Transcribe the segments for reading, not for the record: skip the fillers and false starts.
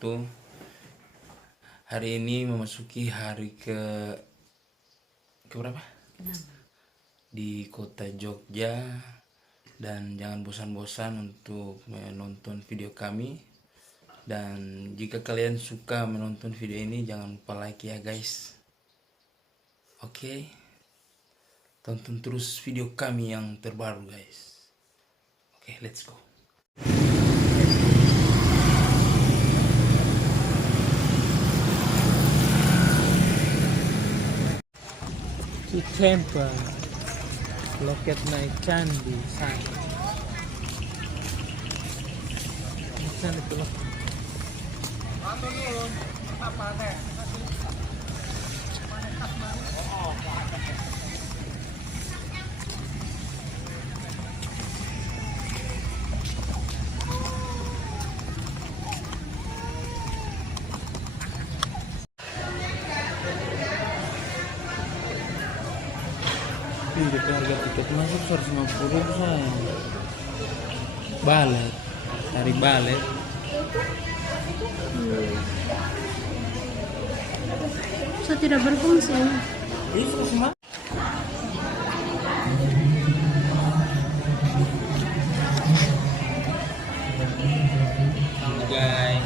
wabarakatuh. Hari ini memasuki hari ke berapa? Di kota Jogja, dan jangan bosan-bosan untuk menonton video kami. Dan jika kalian suka menonton video ini, jangan lupa like ya guys. Oke, tonton terus video kami yang terbaru guys. Oke, let's go. To temple, look at my candi sign. Saan ito loh? Ini harga tiket masuk 150 sayang. Balet, dari balet. So tidak berfungsi. Itu semua. Halo guys.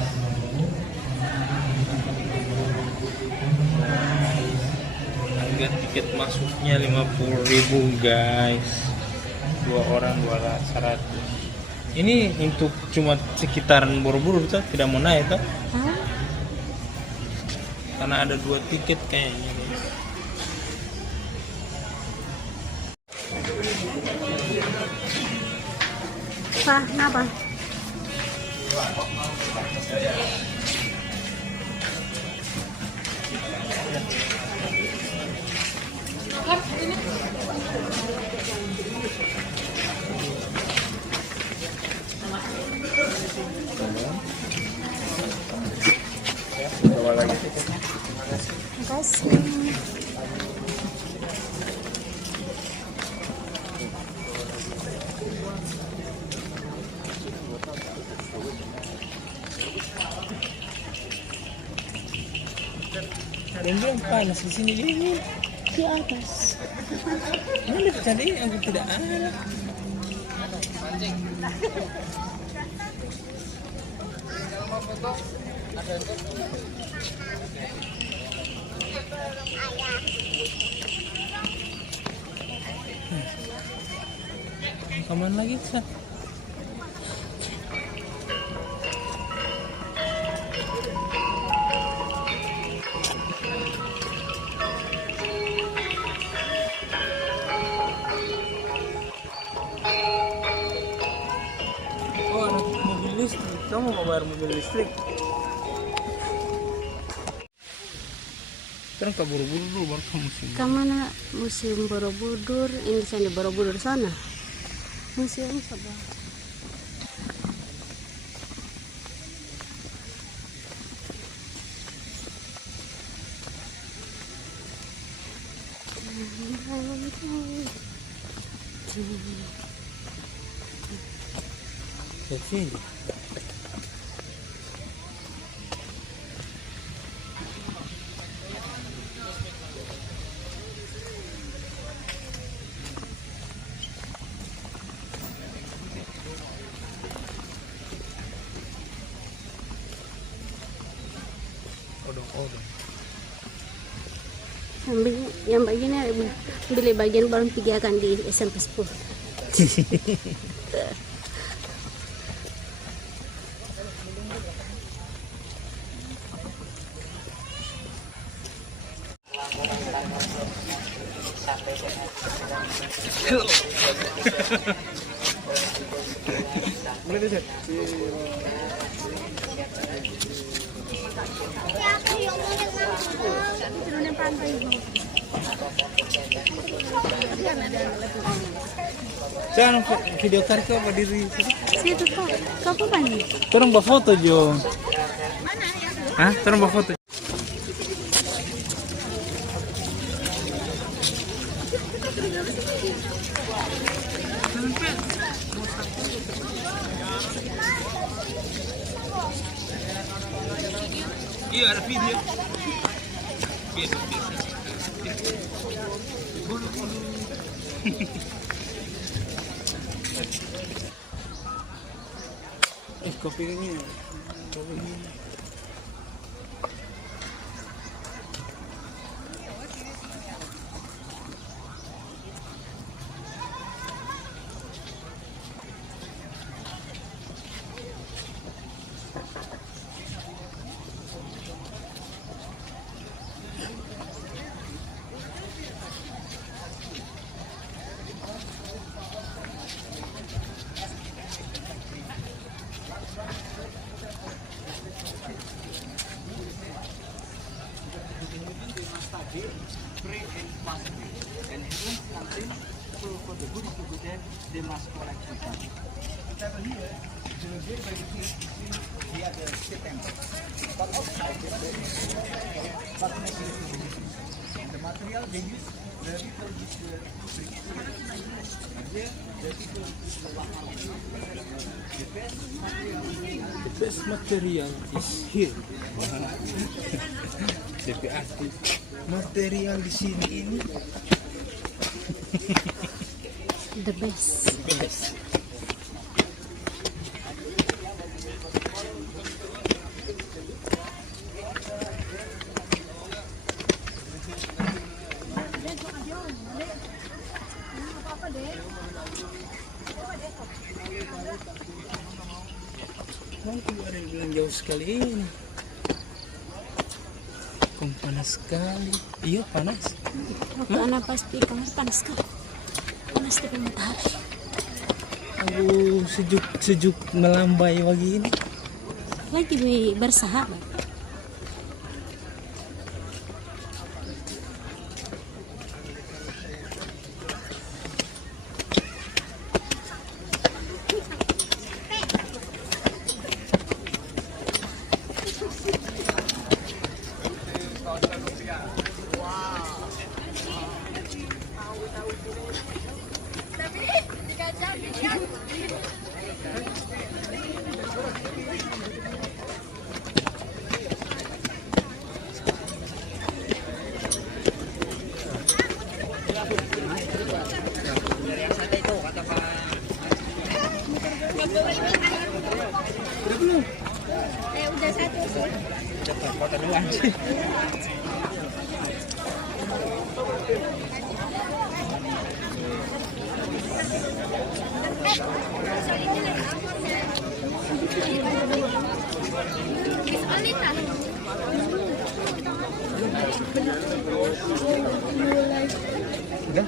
Harga tiket masuknya 50.000 guys. 2 orang 200. Ini untuk cuma sekitaran Borobudur tuh, tidak mau naik tuh. Hah? Karena ada 2 tiket kayaknya guys. Pak, kenapa? Makasih. Dan dia panas di sini dingin. Di atas. Mana tadi aku tidak ada. Kapan lagi San? Oh, ada mobil listrik. Kamu mau bayar mobil listrik? Terus ke Borobudur dulu baru ke museum. Ke mana museum Borobudur? Ini di Borobudur sana. Museum sebelah. Ke sini. Odong-odong. Yang bagian beli bagian balon pijakan di SMP 10. Jangan video kartu apa diri. Situ Pak. Kapan pani? Turun bawa foto Jo. Hah? Turun bawa foto. Iya, ada video. Kopi ini. The best material is here. DP arti material di sini ini The best. best. Ada yang bilang jauh sekali ini. Kok panas sekali. Iya panas. Waktu anak pasti kamar panas sekali. Panas di matahari. Aduh, sejuk melambai begini. Lagi bersahabat. Udah satu sih. Kota doang sih. Udah?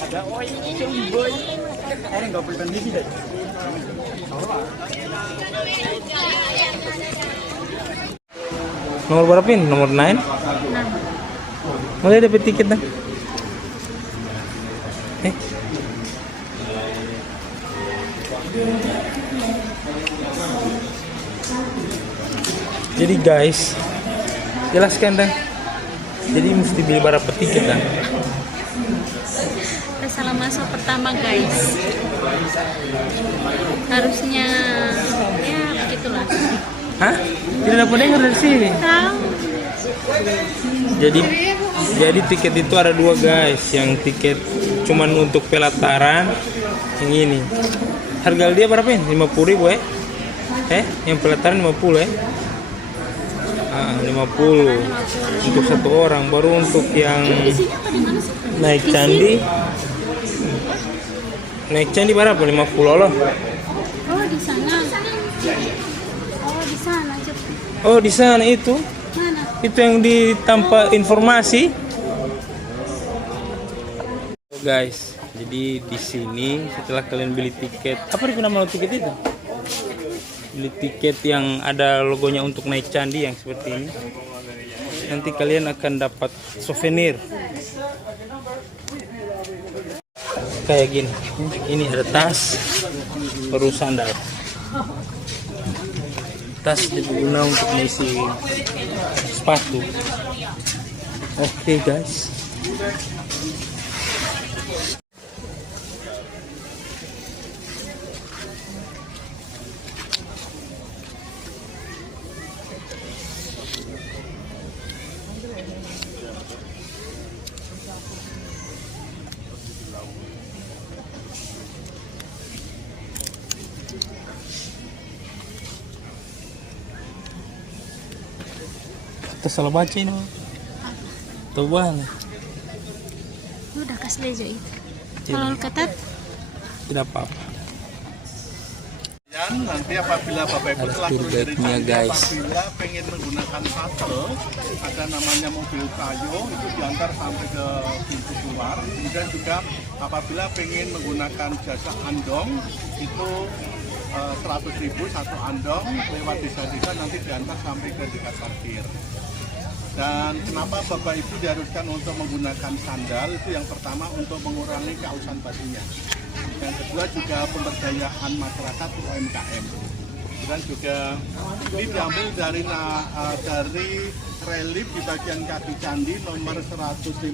Ada oi cemboy. Ada nggak perlu di sini? Nomor berapa ini? Nomor 9? Mulai dapat tiket dah. Jadi guys, jelaskan dah. Jadi mesti beli berapa tiket dah? Salah masuk pertama guys. Harusnya ya begitulah. Hah? Tidak dapat dengar dari sini. Tahu. Jadi tiket itu ada dua guys. Yang tiket cuman untuk pelataran, yang ini. Harga dia berapa ini? 50.000 ya? Yang pelataran 50 ya? 50 untuk satu orang. Baru untuk yang naik candi berapa? 50 loh. Oh di sana. Oh di sana. Oh di sana itu. Mana? Itu yang di tanpa informasi. Guys, jadi di sini setelah kalian beli tiket, apa itu nama tiket itu? Beli tiket yang ada logonya untuk naik candi yang seperti ini. Nanti kalian akan dapat souvenir. Kayak gini. Ini ada tas, baru sandal. Tas digunakan untuk mengisi sepatu. Oke guys. Kita salah baca ini. Tuh bang. Udah kas lejo itu. Kalau ketat Tidak apa-apa. Dan nanti apabila Bapak Ibu Ada telah tour turun dari guide-nya, Candi, guys. apabila pengen menggunakan shuttle, ada namanya mobil kayu itu diantar sampai ke pintu keluar. Kemudian juga apabila pengen menggunakan jasa andong itu 100.000 satu andong lewat desa-desa nanti diantar sampai ke dekat parkir. Dan kenapa Bapak Ibu diharuskan untuk menggunakan sandal? Itu yang pertama untuk mengurangi keausan bajunya. Yang kedua juga pemberdayaan masyarakat UMKM. Dan juga ini diambil dari relief di bagian kaki candi nomor 150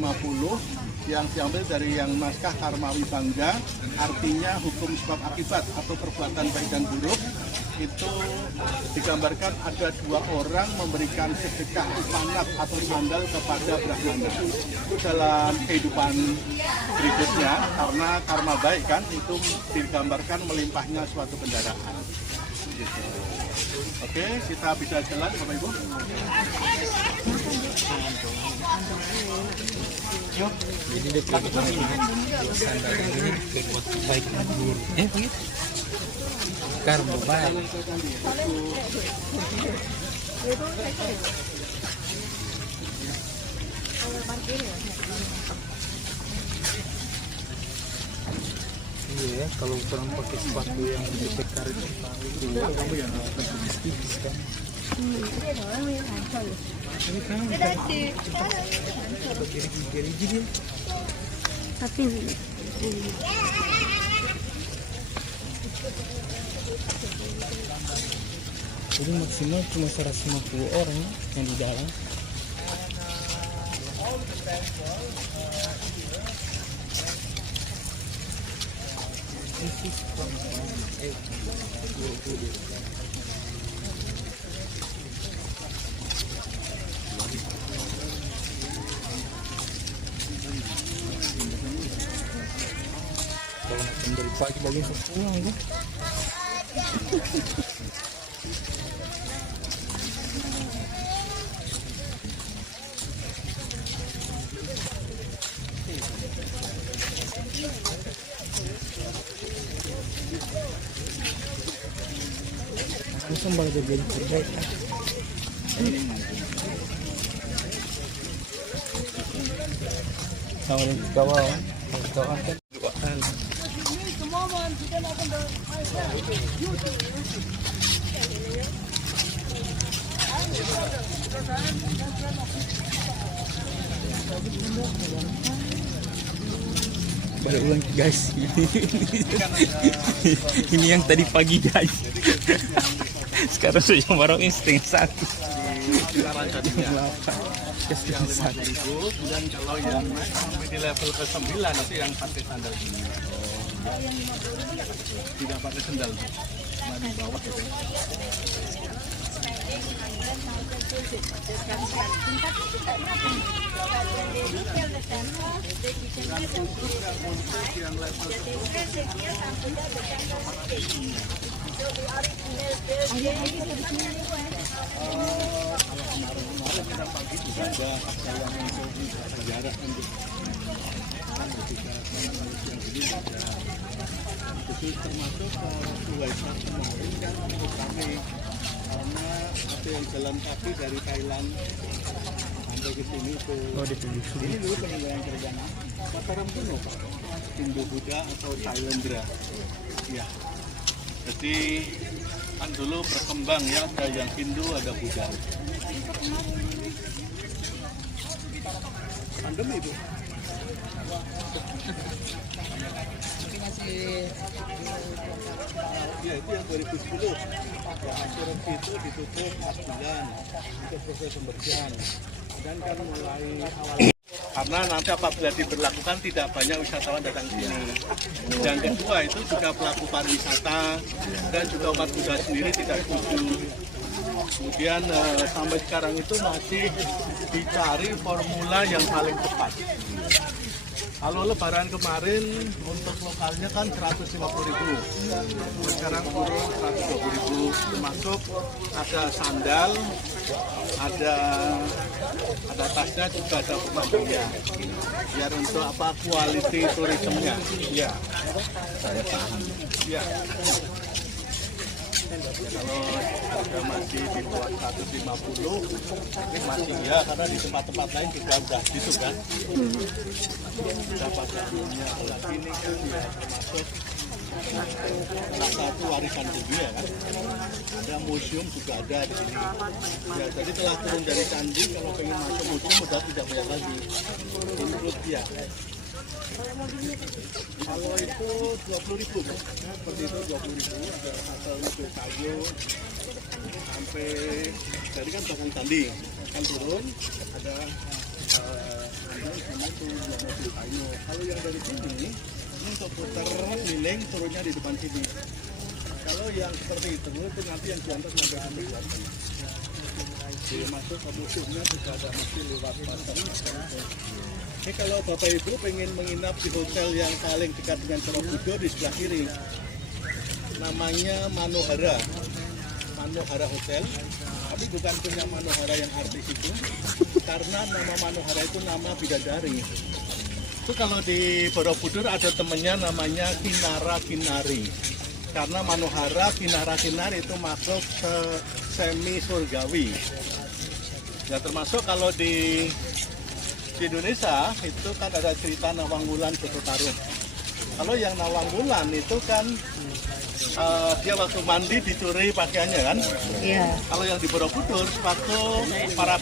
yang diambil dari yang naskah Karmawi Bangga, artinya hukum sebab akibat atau perbuatan baik dan buruk. Itu digambarkan ada 2 orang memberikan sedekah upanat atau sandal kepada Brahmana. Itu dalam kehidupan berikutnya, karena karma baik kan, itu digambarkan melimpahnya suatu kendaraan. Gitu. Oke, kita bisa jalan Bapak Ibu. Yuk. Jadi dia produk ini sandal ini berbuat baik dan buruk. Begitu. Karma baik. Iya, kalau orang pakai sepatu yang dibekar itu kamu yang tipis kan. Ini kan kiri-kiri dia. tapi Jadi maksimal cuma 150 orang yang di dalam. Kalau makan dari pagi lagi pulang ya. Langsung baru jadi terbaik kan. Sama dengan kawan, kawan kan. Balik ulang guys. Ini yang tadi pagi guys. Sekarang sudah baru setengah 1. Dan kalau yang sampai di level ke-9 nanti yang pakai sandal ini. Tidak pakai sandal. Cuma di bawah itu. Untuk yang level kemarin pagi juga ada yang untuk sejarah untuk ketika yang ini ada khusus termasuk website kemarin kan cukup ramai karena ada yang jalan kaki dari Thailand sampai ke sini tuh. Ini dulu peninggalan kerajaan Mataram kuno Pak, Hindu Buddha atau Thailendra. Ya. Jadi kan dulu berkembang ya, ada yang Hindu, ada Buddha. Pandemi itu. Ya itu yang 2010. Yang asuransi itu ditutup 4 bulan untuk proses pembersihan. Dan kan mulai awal. Karena nanti apabila diberlakukan tidak banyak wisatawan datang ke sini. Yang kedua itu juga pelaku pariwisata dan juga umat Buddha sendiri tidak setuju. Kemudian sampai sekarang itu masih dicari formula yang paling tepat. Kalau lebaran kemarin untuk lokalnya kan 150.000. Sekarang turun 120.000. Termasuk ada sandal, ada tasnya juga ada pemandunya. Biar untuk apa quality turismenya. Ya. Saya paham. Ya. Kalau harga masih di bawah 150 ini masih ya, karena di tempat-tempat lain juga udah gitu kan. Sudah pakai anunya lagi ini kan ya, termasuk salah satu warisan dunia kan. Ada museum juga ada di sini. Ya, jadi telah turun dari candi, kalau pengen masuk museum udah tidak bayar lagi. Menurut dia. Kalau itu 20.000, seperti itu 20.000, ada asal mobil kayu sampai dari kan bahkan candi kan turun ada sama itu mobil kayu. Kalau yang dari sini ini untuk putar keliling turunnya di depan sini. Kalau yang seperti itu nanti yang diantar sampai sampai belakang. Masuk ke museumnya juga ada masih lewat pasar. Ini kalau Bapak Ibu pengen menginap di hotel yang paling dekat dengan Borobudur di sebelah kiri, namanya Manohara Hotel, tapi bukan punya Manohara yang artis itu, karena nama Manohara itu nama bidadari. Itu kalau di Borobudur ada temennya namanya Kinara Kinari, karena Manohara Kinara Kinari itu masuk ke semi surgawi. Ya termasuk kalau di Indonesia itu kan ada cerita Nawang Wulan Joko Tarub. Kalau yang Nawang Wulan itu kan dia waktu mandi dicuri pakaiannya kan. Iya. Kalau yang di Borobudur waktu para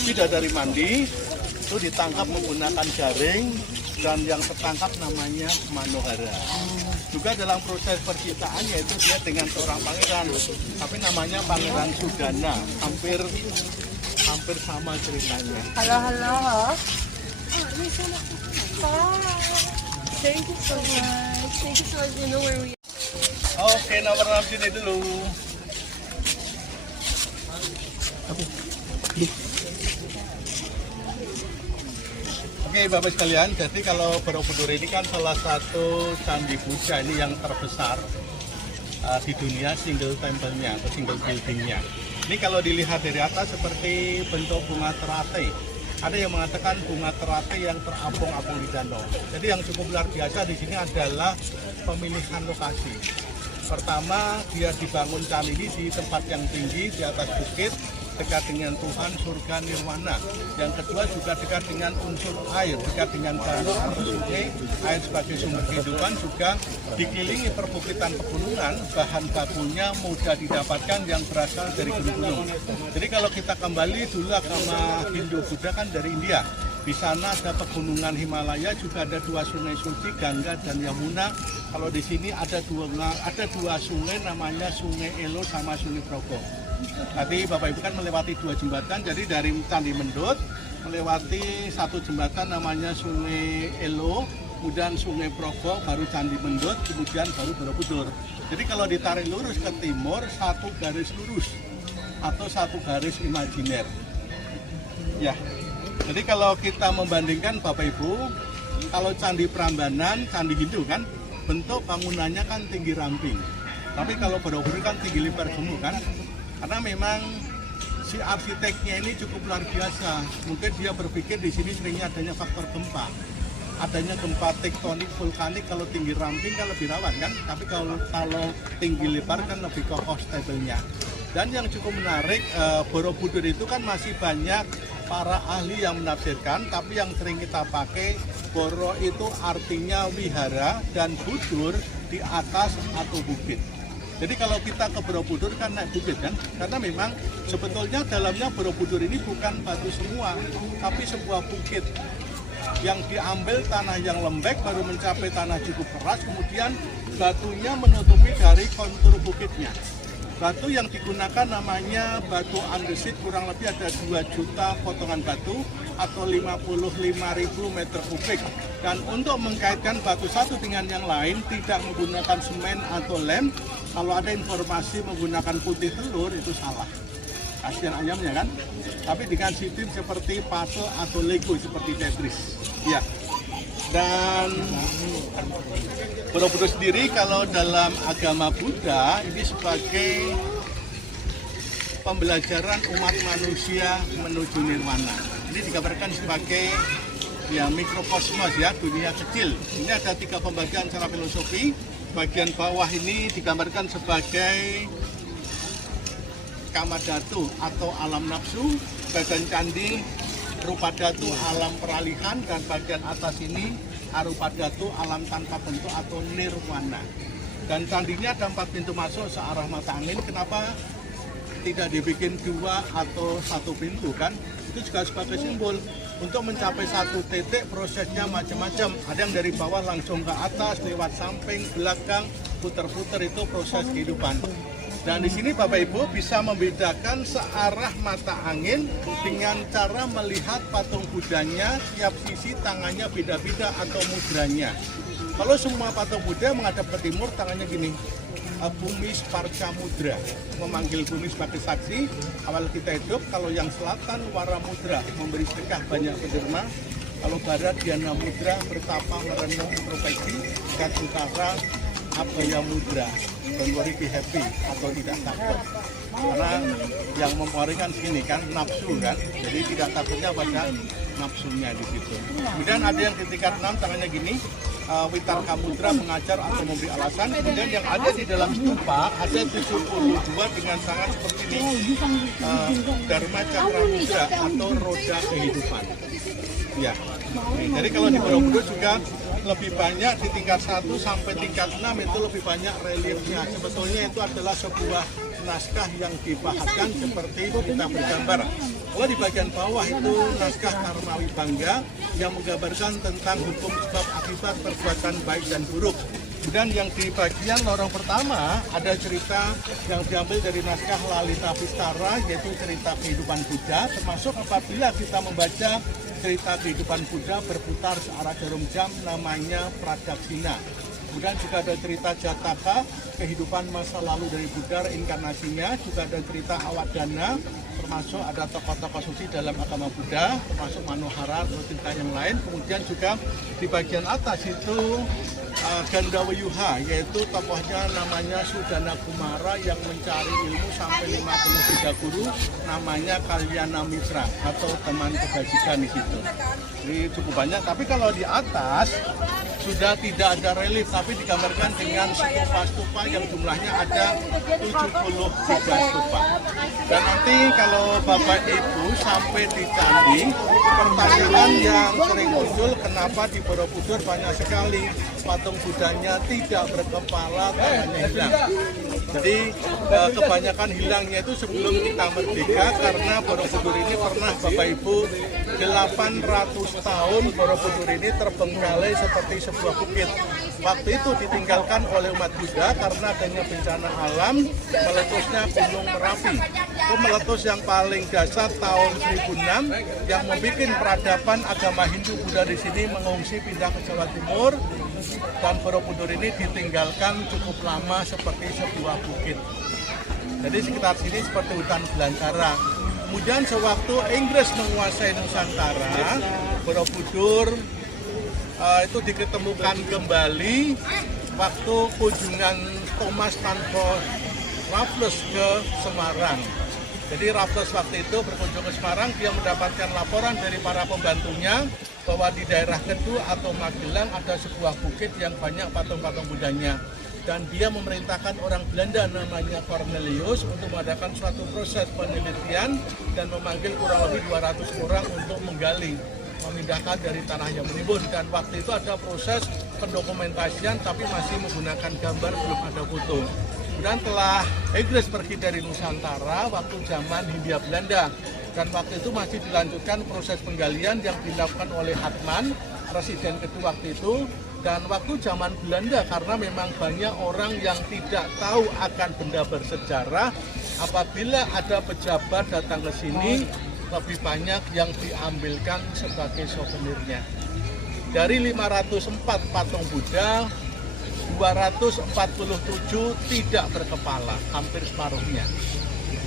bidadari mandi itu ditangkap menggunakan jaring dan yang tertangkap namanya Manohara. Juga dalam proses percintaannya itu dia dengan seorang pangeran, tapi namanya Pangeran Sudana, hampir sama ceritanya. Halo. Thank you so much. You know where we are. Oke, nomor sini dulu. Oke, Bapak sekalian, jadi kalau Borobudur ini kan salah satu candi Buddha ini yang terbesar di dunia, single temple-nya atau single building-nya. Ini kalau dilihat dari atas seperti bentuk bunga teratai. Ada yang mengatakan bunga teratai yang terapung-apung di danau. Jadi yang cukup luar biasa di sini adalah pemilihan lokasi. Pertama, dia dibangun candi ini di tempat yang tinggi, di atas bukit, dekat dengan Tuhan, surga, nirwana. Yang kedua juga dekat dengan unsur air, dekat dengan danau atau sungai, air sebagai sumber kehidupan, juga dikelilingi perbukitan pegunungan, bahan bakunya mudah didapatkan yang berasal dari gunung-gunung. Jadi kalau kita kembali dulu agama Hindu Buddha kan dari India. Di sana ada pegunungan Himalaya, juga ada dua sungai suci, Gangga dan Yamuna. Kalau di sini ada dua sungai, namanya Sungai Elo sama Sungai Progo. Tadi Bapak Ibu kan melewati dua jembatan, jadi dari Candi Mendut melewati satu jembatan namanya Sungai Elo, kemudian Sungai Progo, baru Candi Mendut, kemudian baru Borobudur. Jadi kalau ditarik lurus ke timur, satu garis lurus atau satu garis imajiner. Ya, jadi kalau kita membandingkan Bapak Ibu, kalau Candi Prambanan, Candi Hindu kan, bentuk bangunannya kan tinggi ramping. Tapi kalau Borobudur kan tinggi lipat gemuk kan, karena memang si arsiteknya ini cukup luar biasa. Mungkin dia berpikir di sini seringnya adanya faktor gempa, adanya gempa tektonik vulkanik. Kalau tinggi ramping kan lebih rawan kan, tapi kalau tinggi lebar kan lebih kokoh stabilnya. Dan yang cukup menarik, Borobudur itu kan masih banyak para ahli yang menafsirkan, tapi yang sering kita pakai, Boro itu artinya wihara dan budur di atas atau bukit. Jadi kalau kita ke Borobudur kan naik bukit kan, karena memang sebetulnya dalamnya Borobudur ini bukan batu semua, tapi sebuah bukit yang diambil tanah yang lembek baru mencapai tanah cukup keras, kemudian batunya menutupi dari kontur bukitnya. Batu yang digunakan namanya batu andesit, kurang lebih ada 2 juta potongan batu atau 55.000 meter kubik. Dan untuk mengkaitkan batu satu dengan yang lain tidak menggunakan semen atau lem. Kalau ada informasi menggunakan putih telur itu salah. Kasihan ayamnya kan. Tapi dengan sistem seperti puzzle atau Lego seperti Tetris. Ya. Dan Borobudur sendiri kalau dalam agama Buddha ini sebagai pembelajaran umat manusia menuju nirwana. Ini digambarkan sebagai ya mikrokosmos ya, dunia kecil. Ini ada 3 pembagian secara filosofi. Bagian bawah ini digambarkan sebagai kamadhatu atau alam nafsu, bagian candi rupadhatu alam peralihan, dan bagian atas ini arupadhatu alam tanpa bentuk atau nirwana. Dan candinya ada 4 pintu masuk searah mata angin. Kenapa tidak dibikin 2 atau 1 pintu kan? Itu juga sebagai simbol. Untuk mencapai satu titik prosesnya macam-macam. Ada yang dari bawah langsung ke atas, lewat samping, belakang, puter-puter, itu proses kehidupan. Dan di sini Bapak Ibu bisa membedakan searah mata angin dengan cara melihat patung Budanya, tiap sisi tangannya beda-beda atau mudranya. Kalau semua patung Buddha menghadap ke timur, tangannya gini. Bumi Sparca Mudra, memanggil bumi sebagai saksi awal kita hidup. Kalau yang selatan Wara Mudra, memberi sedekah banyak penderma. Kalau barat Dhyana Mudra, bertapa merenung introspeksi. Dan utara Abhaya Mudra, don't worry be happy atau tidak takut. Karena yang mempengaruhi kan sini kan nafsu kan, jadi tidak takutnya pada nafsunya di situ. Kemudian ada yang di tingkat 6 tangannya gini. Witarka Mudra, mengajar atau memberi alasan. Kemudian yang ada di dalam stupa ada 72 dengan tangan seperti ini, Dharma Cakra Mudra atau roda kehidupan ya. Jadi kalau di Borobudur juga lebih banyak di tingkat 1 sampai tingkat 6 itu lebih banyak reliefnya. Sebetulnya itu adalah sebuah naskah yang dipahatkan seperti kita bergambar. Kalau di bagian bawah itu naskah Karma Wibangga yang menggambarkan tentang hukum sebab akibat perbuatan baik dan buruk. Dan yang di bagian lorong pertama ada cerita yang diambil dari naskah Lalita Vistara, yaitu cerita kehidupan Buddha, termasuk apabila kita membaca cerita kehidupan Buddha berputar searah jarum jam, namanya Pradaksina. Kemudian juga ada cerita Jataka, kehidupan masa lalu dari Buddha, reinkarnasinya. Juga ada cerita Awadana, termasuk ada tokoh-tokoh suci dalam agama Buddha, termasuk Manohara atau cerita yang lain. Kemudian juga di bagian atas itu Gandawayuha, yaitu tokohnya namanya Sudana Kumara yang mencari ilmu sampai 53 guru, namanya Kalyana Mitra atau teman kebajikan di situ. Ini cukup banyak, tapi kalau di atas sudah tidak ada relief, tapi digambarkan dengan stupa-stupa yang jumlahnya ada 73 stupa. Dan nanti kalau Bapak Ibu sampai di candi, pertanyaan yang sering muncul, kenapa di Borobudur banyak sekali patung Budanya tidak berkepala, tangannya hilang. Jadi kebanyakan hilangnya itu sebelum kita merdeka, karena Borobudur ini pernah Bapak Ibu 800 tahun Borobudur ini terbengkalai seperti sebuah bukit. Waktu itu ditinggalkan oleh umat Buddha karena adanya bencana alam, meletusnya Gunung Merapi. Itu meletus yang paling dasar tahun 1006 yang membuat peradaban agama Hindu Buddha di sini mengungsi pindah ke Jawa Timur, dan Borobudur ini ditinggalkan cukup lama seperti sebuah bukit. Jadi sekitar sini seperti hutan belantara. Kemudian sewaktu Inggris menguasai Nusantara, Borobudur itu diketemukan kembali waktu kunjungan Thomas Stamford Raffles ke Semarang. Jadi Raffles waktu itu berkunjung ke Semarang, dia mendapatkan laporan dari para pembantunya bahwa di daerah Kedu atau Magelang ada sebuah bukit yang banyak patung-patung Budanya. Dan dia memerintahkan orang Belanda namanya Cornelius untuk mengadakan suatu proses penelitian dan memanggil kurang lebih 200 orang untuk menggali, memindahkan dari tanah yang menimbun. Dan waktu itu ada proses pendokumentasian tapi masih menggunakan gambar, belum ada foto. Dan telah Inggris pergi dari Nusantara waktu zaman Hindia Belanda, dan waktu itu masih dilanjutkan proses penggalian yang dilakukan oleh Hartmann, presiden kedua waktu itu. Dan waktu zaman Belanda, karena memang banyak orang yang tidak tahu akan benda bersejarah, apabila ada pejabat datang ke sini, lebih banyak yang diambilkan sebagai souvenirnya. Dari 504 patung Buddha, 247 tidak berkepala, hampir separuhnya.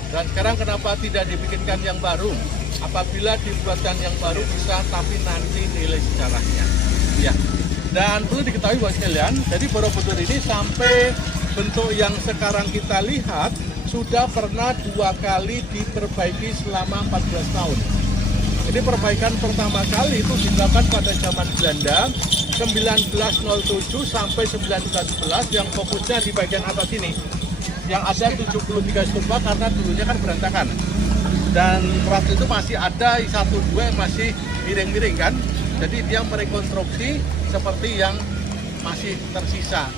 Dan sekarang kenapa tidak dibikinkan yang baru? Apabila dibuatkan yang baru bisa, tapi nanti nilai sejarahnya. Ya. Dan perlu diketahui buat sekalian, jadi Borobudur ini sampai bentuk yang sekarang kita lihat sudah pernah 2 kali diperbaiki selama 14 tahun. Jadi perbaikan pertama kali itu dilakukan pada zaman Belanda 1907 sampai 1911 yang fokusnya di bagian atas ini. Yang ada 73 stupa karena dulunya kan berantakan. Dan waktu itu masih ada 1-2 yang masih miring-miring kan. Jadi dia merekonstruksi seperti yang masih tersisa.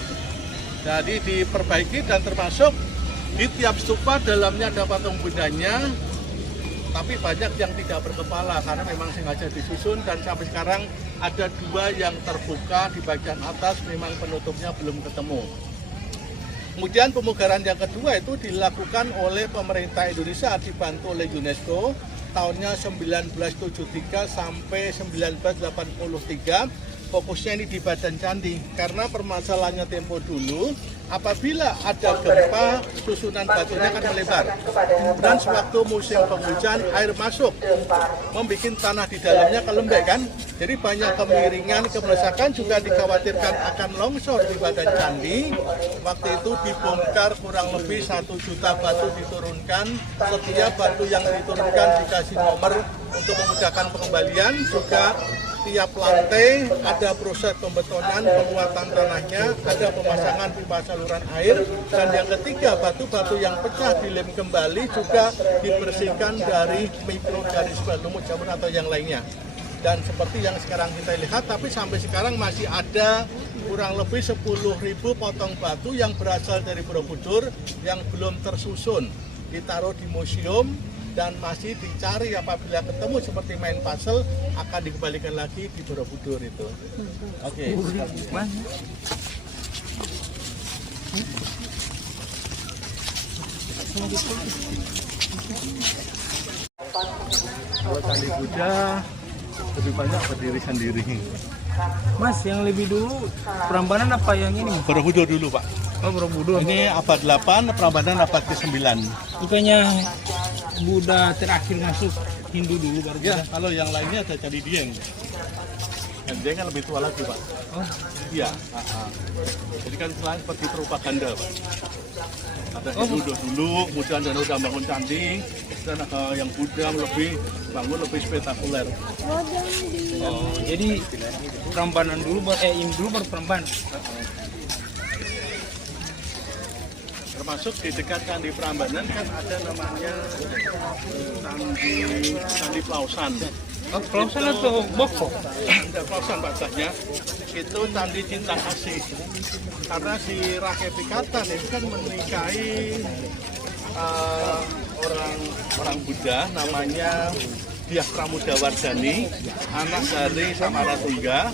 Jadi diperbaiki dan termasuk di tiap stupa dalamnya ada patung Budanya, tapi banyak yang tidak berkepala karena memang sengaja disusun dan sampai sekarang ada 2 yang terbuka di bagian atas, memang penutupnya belum ketemu. Kemudian pemugaran yang kedua itu dilakukan oleh pemerintah Indonesia dibantu oleh UNESCO tahunnya 1973 sampai 1983. Fokusnya ini di badan candi karena permasalahannya tempo dulu apabila ada gempa susunan batunya akan melebar dan sewaktu musim penghujan air masuk membuat tanah di dalamnya kelembek kan, jadi banyak kemiringan, kemerusakan, juga dikhawatirkan akan longsor di badan candi. Waktu itu dibongkar kurang lebih 1 juta batu diturunkan, setiap batu yang diturunkan dikasih nomor untuk memudahkan pengembalian, juga tiap lantai ada proses pembetonan, penguatan tanahnya, ada pemasangan pipa saluran air, dan yang ketiga batu-batu yang pecah dilem kembali juga dibersihkan dari mikroorganisme, lumut jamur atau yang lainnya. Dan seperti yang sekarang kita lihat, tapi sampai sekarang masih ada kurang lebih 10.000 potong batu yang berasal dari Borobudur yang belum tersusun, ditaruh di museum dan masih dicari. Apabila ketemu seperti main puzzle akan dikembalikan lagi di Borobudur itu. Oke. Kalau Candi Buddha lebih banyak berdiri sendiri. Mas, yang lebih dulu Prambanan apa yang ini? Borobudur dulu, Pak. Oh, Borobudur. Ini abad 8, Prambanan abad ke-9. Bukannya Buddha terakhir masuk Hindu dulu baru Ya, Buddha? kalau yang lainnya ada Candi Dieng. Dan Dieng kan lebih tua lagi, Pak. Oh, Iya. Jadi kan selain seperti propaganda, Pak. Ada Hindu dulu, kemudian dan udah bangun candi, dan yang Buddha bangun lebih spektakuler. oh, jadi Prambanan dulu ini dulu baru Prambanan. Termasuk di dekat Candi Prambanan kan ada namanya Candi Plausan. Oh, Plausan atau Boko? Tidak Plausan bahasanya. Itu Candi Cinta Kasih. Karena si Rake Pikatan itu kan menikahi orang Buddha namanya Dyah Pramodawardhani, anak dari Samaratungga.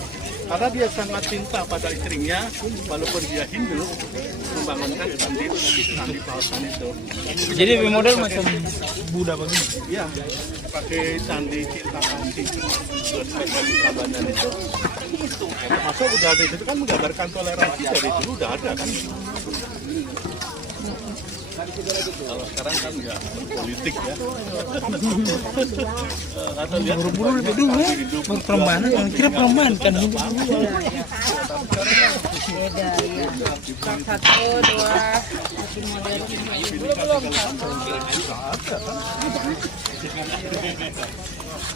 Karena dia sangat cinta pada istrinya, walaupun dia Hindu, membangunkan candi Plausan itu. Jadi lebih model macam Buddha begini? Iya, pakai candi cinta kasih buat candi Prambanan itu. Termasuk udah ada itu kan menggambarkan toleransi dari dulu udah ada kan. Kalau sekarang kan nggak politik ya. Buru-buru lebih dulu ya, baru Prambanan, yang kira Prambanan kan Hindu. Beda ya. 1, 2 masih modern.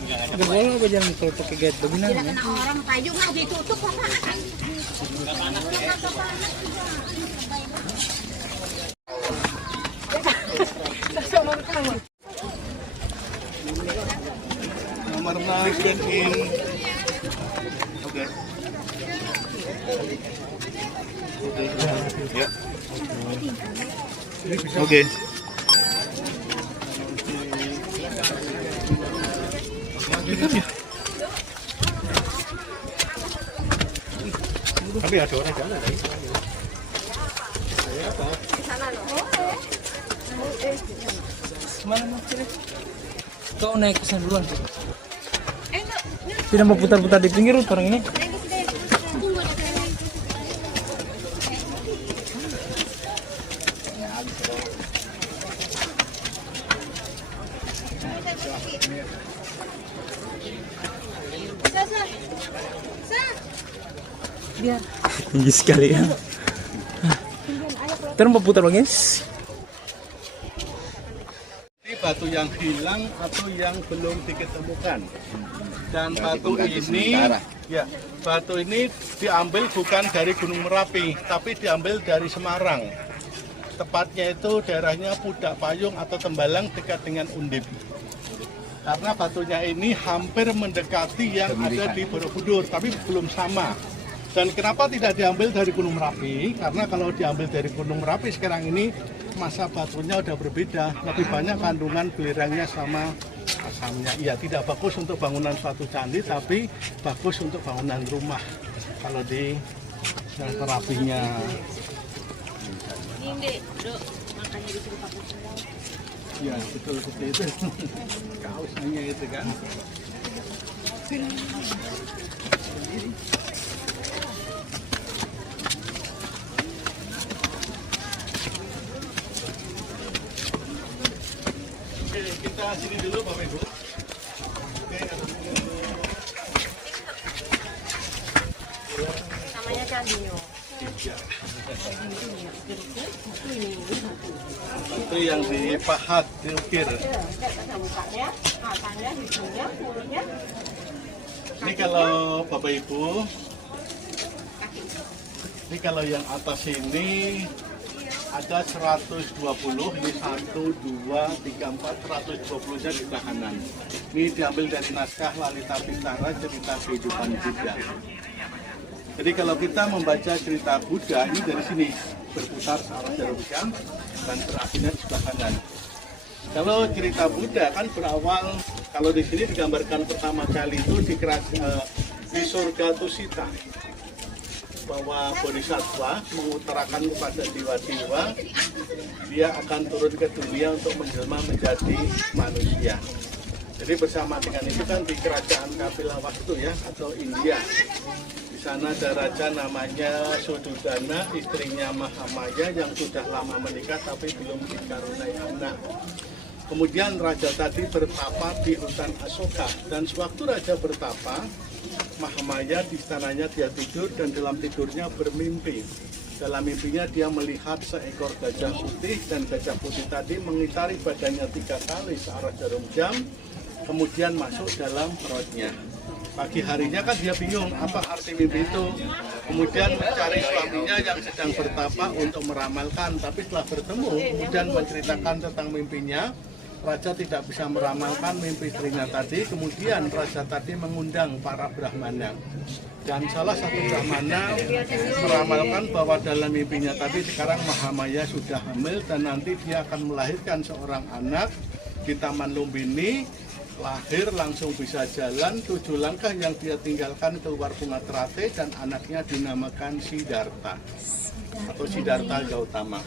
Gak boleh apa jangan kalau pakai gate begini ya. Orang kayu nggak ditutup apa? Nomor 9 check in. Oke. Ya. Oke. Tapi ada orang jalan lagi. Mana mau cek? Kau naik ke sana duluan. Tidak mau putar-putar di pinggir orang ini. Biar Tinggi sekali ya. Terus mau putar bang guys. Ini batu yang hilang atau yang belum diketemukan. Dan batu ini, ya, batu ini diambil bukan dari Gunung Merapi, tapi diambil dari Semarang. Tepatnya itu daerahnya Pudak Payung atau Tembalang dekat dengan Undip. Karena batunya ini hampir mendekati yang ada di Borobudur, tapi belum sama. Dan kenapa tidak diambil dari Gunung Merapi? Karena kalau diambil dari Gunung Merapi sekarang ini masa batunya udah berbeda, lebih banyak kandungan belerangnya sama asamnya. Iya, tidak bagus untuk bangunan suatu candi, tapi bagus untuk bangunan rumah. Kalau di terapinya. Ya, betul seperti itu. Kaosnya itu kan. Oke, kita sini dulu Bapak Ibu. Oke, namanya Candinyo. itu yang dipahat, diukir. Ini kalau Bapak Ibu, ini kalau yang atas ini ada 120, ini 1, 2, 3, 4, 120-nya di kanan. Ini diambil dari naskah Lalita Pintara, cerita kehidupan Buddha. Jadi kalau kita membaca cerita Buddha, ini dari sini, berputar searah jarum jam dan berakhirnya di sebelah kanan. Kalau cerita Buddha kan berawal, kalau di sini digambarkan pertama kali itu di surga Tusita, bahwa Bodhisattva mengutarakan kepada jiwa-jiwa dia akan turun ke dunia untuk menjelma menjadi manusia. Jadi bersama dengan itu kan di kerajaan Kapilavastu ya, atau India. Di sana ada raja namanya Suddhodana, istrinya Mahamaya yang sudah lama menikah tapi belum dikaruniai anak. Kemudian raja tadi bertapa di hutan Asoka, dan sewaktu raja bertapa, Mahamaya di istananya dia tidur dan dalam tidurnya bermimpi. Dalam mimpinya dia melihat seekor gajah putih, dan gajah putih tadi mengitari badannya 3 kali searah jarum jam, kemudian masuk dalam perutnya. Pagi harinya kan dia bingung apa arti mimpi itu. Kemudian mencari suaminya yang sedang bertapa untuk meramalkan, tapi setelah bertemu kemudian menceritakan tentang mimpinya. Raja tidak bisa meramalkan mimpi istrinya tadi. Kemudian raja tadi mengundang para brahmana, dan salah satu brahmana meramalkan bahwa dalam mimpinya tadi sekarang Mahamaya sudah hamil dan nanti dia akan melahirkan seorang anak di Taman Lumbini. Lahir langsung bisa jalan, 7 langkah yang dia tinggalkan keluar bunga terate, dan anaknya dinamakan Siddhartha atau Siddhartha Gautama.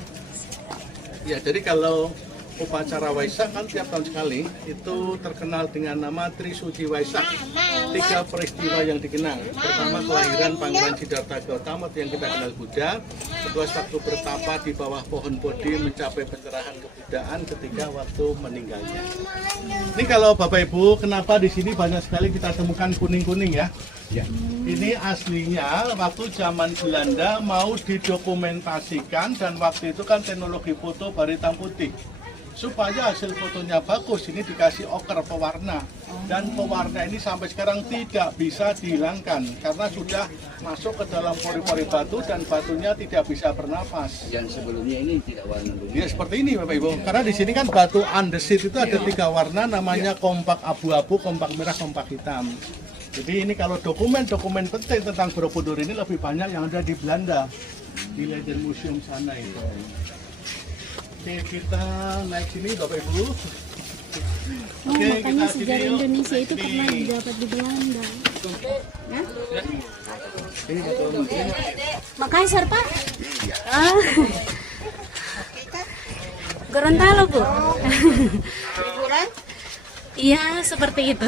Ya, jadi kalau upacara Waisak kan tiap tahun sekali, itu terkenal dengan nama Trisuci Waisak. 3 peristiwa yang dikenang. Pertama, kelahiran Pangeran Siddhartha Gautama yang kita kenal Buddha. Kedua, waktu bertapa di bawah pohon bodhi mencapai pencerahan kebuddhaan. Ketiga, waktu meninggalnya. Ini kalau Bapak Ibu, kenapa di sini banyak sekali kita temukan kuning-kuning ya? Ya. Ini aslinya waktu zaman Belanda mau didokumentasikan, dan waktu itu kan teknologi foto baru hitam putih. Supaya hasil fotonya bagus, ini dikasih oker pewarna, dan pewarna ini sampai sekarang tidak bisa dihilangkan karena sudah masuk ke dalam pori-pori batu dan batunya tidak bisa bernapas. Yang sebelumnya ini tidak warna dulu. Ya seperti ini Bapak Ibu, karena di sini kan batu andesit itu ada 3 warna, namanya kompak abu-abu, kompak merah, kompak hitam. Jadi ini kalau dokumen-dokumen penting tentang Borobudur ini lebih banyak yang ada di Belanda, di Leiden Museum sana itu. Oke, kita naik sini Bapak Ibu. Oke, makanya kita sejarah sini, yuk. Indonesia itu Naik pernah sini. didapat di Belanda. Ini betul. Makassar, Pak? Ah. Gorontalo, Bu. Liburan? Iya, seperti itu.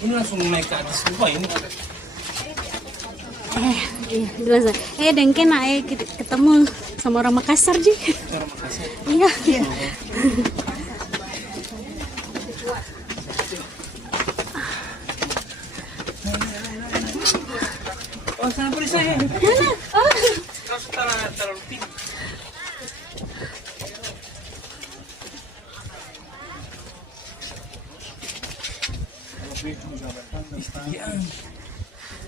Ini langsung naik ke atas lupa ini. Iya, jelas. Dengken ketemu sama orang Makassar, Ji. Orang Makassar. Iya. Kenapa saya? Terus terlalu tinggi. Lebih menggambarkan tentang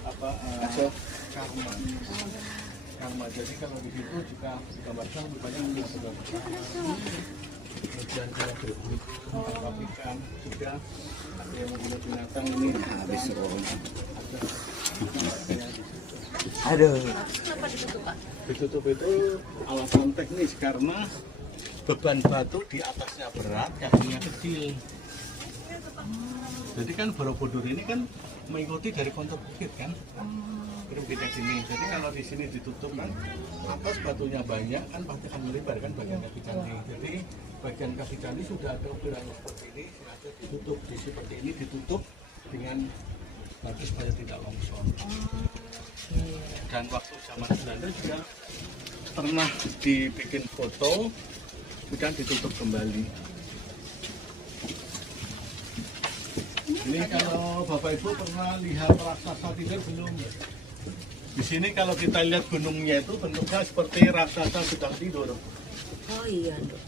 apa karma. Karma. Jadi kalau di situ juga digambarkan lebih banyak tentang kemudian kalau ikan juga ada yang menggunakan binatang ini habis Aduh. ditutup itu alasan teknis karena beban batu di atasnya berat, kakinya kecil. Jadi kan Borobudur ini kan mengikuti dari kontur bukit kan, bukitnya sini. Jadi kalau di sini ditutup kan, atas batunya banyak kan pasti akan melebar kan bagian kaki candi. Jadi bagian kaki candi sudah ada ukuran seperti ini, sengaja ditutup di seperti ini, ditutup dengan batu supaya tidak longsor. Dan waktu zaman Belanda juga pernah dibikin foto, kemudian ditutup kembali. Ini kalau Bapak Ibu pernah lihat raksasa tidur belum? Di sini kalau kita lihat gunungnya itu bentuknya seperti raksasa sedang tidur. Oh iya, Dok.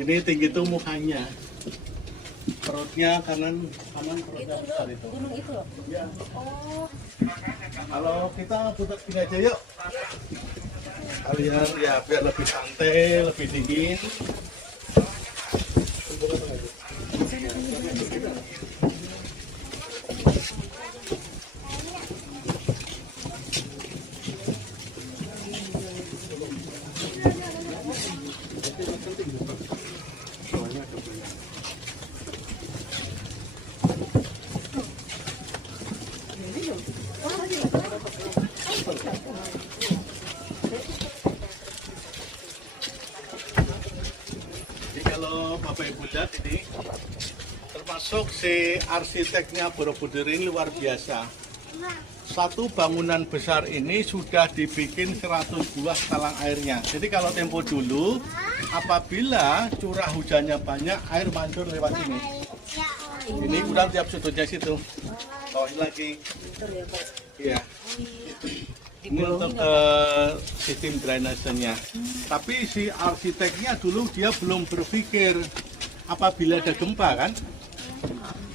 Ini tinggi itu mukanya, perutnya kanan perutnya besar itu. Gunung itu loh. Ya. Oh. Kalau kita putar sini aja yuk. Kalian ya biar lebih santai, lebih dingin. Jadi kalau Bapak Ibu lihat ini termasuk si arsiteknya Borobudur ini luar biasa. Satu bangunan besar ini sudah dibikin 100 buah talang airnya. Jadi kalau tempo dulu apabila curah hujannya banyak, air mancur lewat sini. Ini udah tiap sudutnya situ. Bawain lagi. Iya. Ini untuk sistem drainasenya. Tapi si arsiteknya dulu dia belum berpikir apabila ada gempa kan.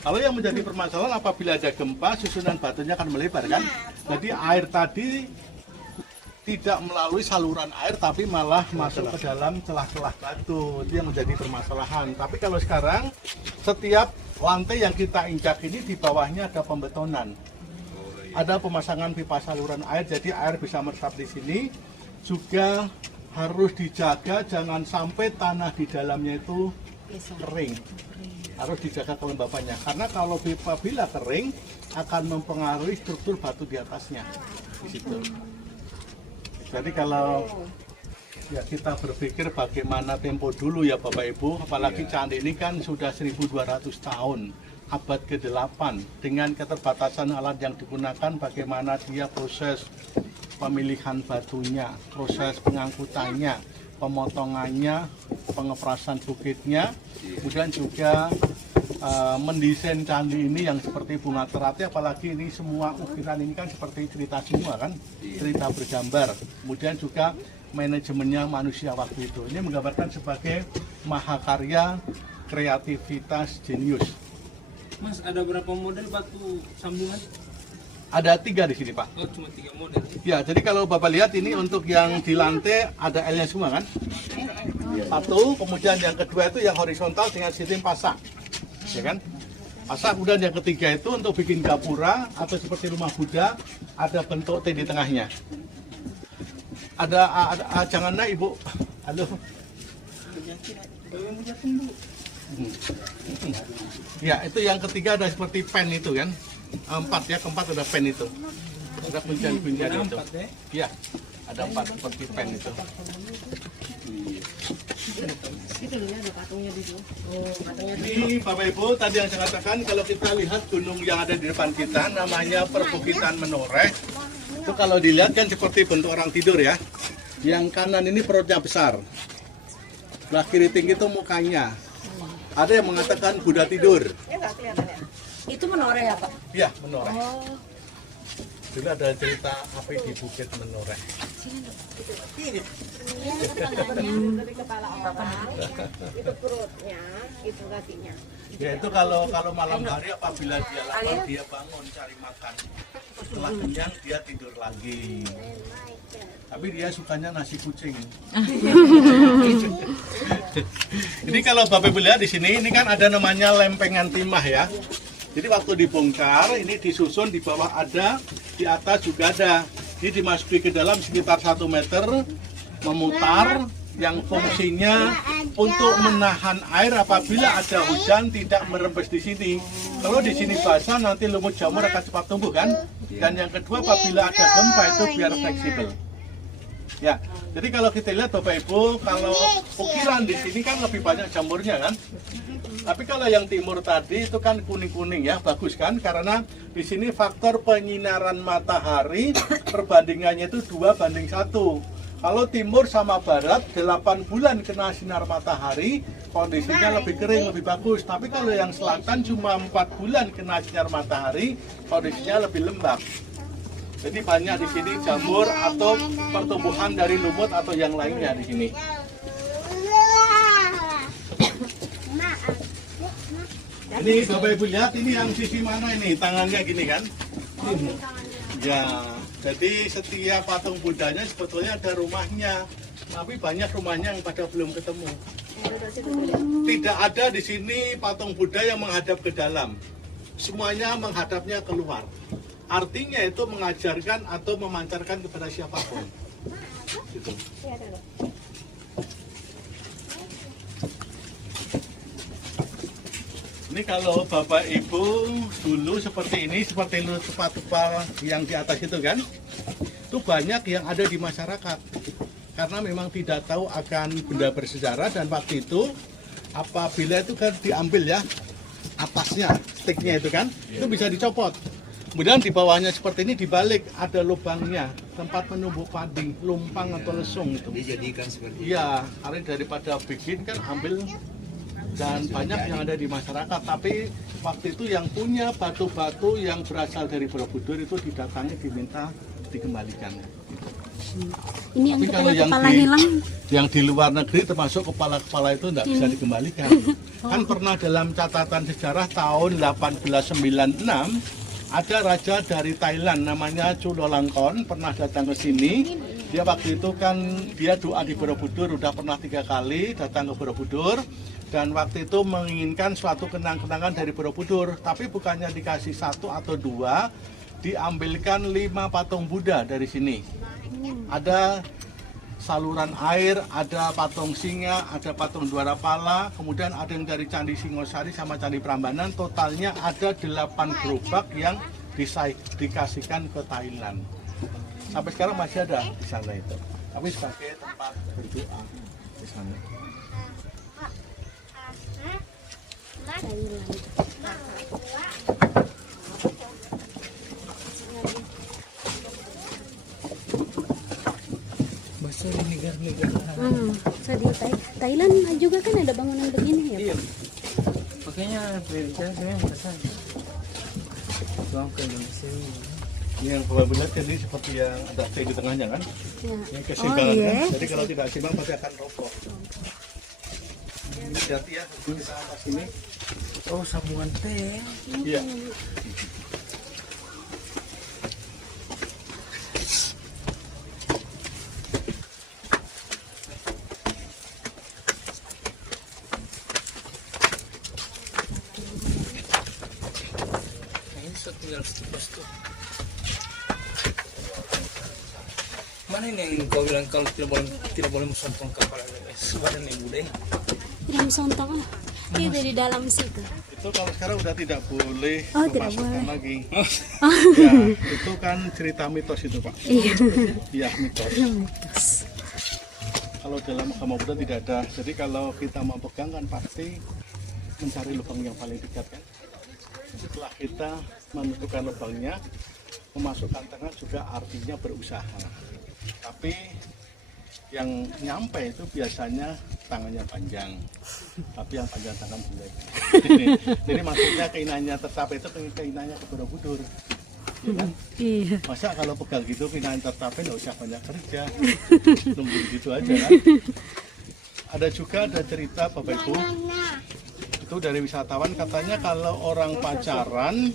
Kalau yang menjadi permasalahan apabila ada gempa, susunan batunya akan melebar kan. Jadi air tadi tidak melalui saluran air tapi malah masuk ke dalam celah-celah batu. Itu yang menjadi permasalahan. Tapi kalau sekarang setiap lantai yang kita injak ini di bawahnya ada pembetonan. Ada pemasangan pipa saluran air, jadi air bisa meresap di sini. Juga harus dijaga jangan sampai tanah di dalamnya itu kering. Harus dijaga kelembabannya, karena kalau apabila kering akan mempengaruhi struktur batu di atasnya di situ. Jadi kalau ya kita berpikir bagaimana tempo dulu ya Bapak Ibu, apalagi candi ini kan sudah 1200 tahun, abad ke-8, dengan keterbatasan alat yang digunakan, bagaimana dia proses pemilihan batunya, proses pengangkutannya, pemotongannya, pengeperasan bukitnya, kemudian juga mendesain candi ini yang seperti bunga teratai, apalagi ini semua ukiran ini kan seperti cerita semua kan, cerita bergambar. Kemudian juga manajemennya manusia waktu itu. Ini menggambarkan sebagai mahakarya kreativitas jenius. Mas, ada berapa model batu sambungan? Ada 3 di sini Pak. Oh, cuma 3 model. Ya, jadi kalau Bapak lihat ini untuk yang di lantai ada L-nya semua kan? Satu, kemudian yang kedua itu yang horizontal dengan sistem pasak. Ya kan? Pasak, kemudian yang ketiga itu untuk bikin gapura atau seperti rumah Buddha, ada bentuk T di tengahnya. Ada jangan naik Ibu. Halo. Ya, itu yang ketiga ada seperti pen itu kan. 4 ya, keempat ada pen itu. Ada kuncian-kuncian itu. Ya, ada 4 seperti pen itu. Itu loh ya, ada patungnya di situ. Oh, patungnya di Ini Bapak Ibu tadi yang saya katakan, kalau kita lihat gunung yang ada di depan kita namanya Perbukitan Menoreh. Itu kalau dilihat kan seperti bentuk orang tidur ya. Yang kanan ini perutnya besar. Sebelah kiri tinggi itu mukanya. Ada yang mengatakan Buddha tidur. Itu menoreh ya, Pak? Iya, menoreh. Oh. Dulu ada cerita api di Bukit Menoreh. Dari kepala orang, itu perutnya, itu kakinya. Ya itu kalau malam hari apabila dia lapar dia bangun cari makan. Setelah kenyang dia tidur lagi. Tapi dia sukanya nasi kucing. Ini kalau Bapak Ibu lihat di sini, ini kan ada namanya lempengan timah ya. Jadi waktu dibongkar, ini disusun di bawah ada, di atas juga ada. Ini dimasuki ke dalam sekitar 1 meter, memutar, yang fungsinya untuk menahan air apabila ada hujan tidak merembes di sini. Kalau di sini basah nanti lumut jamur akan cepat tumbuh kan. Dan yang kedua apabila ada gempa itu biar fleksibel. Ya, jadi kalau kita lihat Bapak Ibu, kalau ukiran di sini kan lebih banyak jamurnya kan. Tapi kalau yang timur tadi itu kan kuning-kuning ya, bagus kan? Karena di sini faktor penyinaran matahari perbandingannya itu 2:1. Kalau timur sama barat 8 bulan kena sinar matahari, kondisinya lebih kering, lebih bagus. Tapi kalau yang selatan cuma 4 bulan kena sinar matahari, kondisinya lebih lembab. Jadi banyak di sini jamur atau pertumbuhan dari lumut atau yang lainnya di sini. Ini Bapak Ibu lihat, ini yang sisi mana ini? Tangannya gini kan? Ya, jadi setiap patung Budanya sebetulnya ada rumahnya. Tapi banyak rumahnya yang pada belum ketemu. Tidak ada di sini patung Buddha yang menghadap ke dalam. Semuanya menghadapnya keluar. Artinya itu mengajarkan atau memancarkan kepada siapapun. Gitu. Ini kalau Bapak Ibu dulu seperti ini, seperti tupa-tupa yang di atas itu kan, itu banyak yang ada di masyarakat. Karena memang tidak tahu akan benda bersejarah dan waktu itu apabila itu kan diambil ya atasnya, sticknya itu kan, itu bisa dicopot. Kemudian di bawahnya seperti ini dibalik ada lubangnya, tempat menumbuk padi, lumpang atau lesung itu. Dijadikan seperti Iya, karena daripada bikin kan ambil. Dan banyak yang ada di masyarakat, tapi waktu itu yang punya batu-batu yang berasal dari Borobudur itu didatangi diminta dikembalikan. Ini yang Tapi kalau kepala hilang. yang di luar negeri termasuk kepala-kepala itu tidak bisa dikembalikan. Kan pernah dalam catatan sejarah tahun 1896 ada raja dari Thailand namanya Chulalongkorn pernah datang ke sini. Dia waktu itu kan dia doa di Borobudur, udah pernah 3 kali datang ke Borobudur. Dan waktu itu menginginkan suatu kenang-kenangan dari Borobudur, tapi bukannya dikasih 1 atau 2, diambilkan 5 patung Buddha dari sini. Ada saluran air, ada patung singa, ada patung dwarapala, kemudian ada yang dari Candi Singosari sama Candi Prambanan. Totalnya ada 8 gerobak yang dikasihkan ke Thailand. Sampai sekarang masih ada di sana itu, tapi sebagai tempat berdoa di sana. Bahasa di negara-negara. Di Thailand juga kan ada bangunan begini ya. Iya. Makanya pendidikan saya besar. Tuang ke Indonesia. Ini yang Bapak lihat jadi seperti yang ada T di tengahnya kan? Ya. Yang keseimbangan iya. kan? Jadi kalau tidak seimbang pasti akan roboh. Ini hati ya, kita atas ini. Oh, sambungan T. Iya. Ini tinggal setupas tuh. Mana ini yang kau bilang kalau tidak boleh mensontong kapal? Suara nih Bude. Tidak mensontong ah. Iya dari dalam situ. Itu kalau sekarang udah tidak boleh Oh, tidak memasukkan boleh. lagi. Ya, itu kan cerita mitos itu Pak. Iya. Iya mitos. Mitos. Kalau dalam agama Buddha tidak ada. Jadi kalau kita mau pegang kan pasti mencari lubang yang paling dekat kan. Setelah kita menentukan lubangnya, memasukkan tangan juga artinya berusaha. Tapi yang nyampe itu biasanya tangannya panjang, tapi yang panjang tangan jelek. Jadi maksudnya keinginannya tercapai itu keinginannya ke Borobudur. ya kan? Iya. Masa kalau pegal gitu pindahin tertape nggak usah banyak kerja, nunggu gitu aja kan. Ada juga ada cerita Bapak Ibu, itu dari wisatawan katanya kalau orang pacaran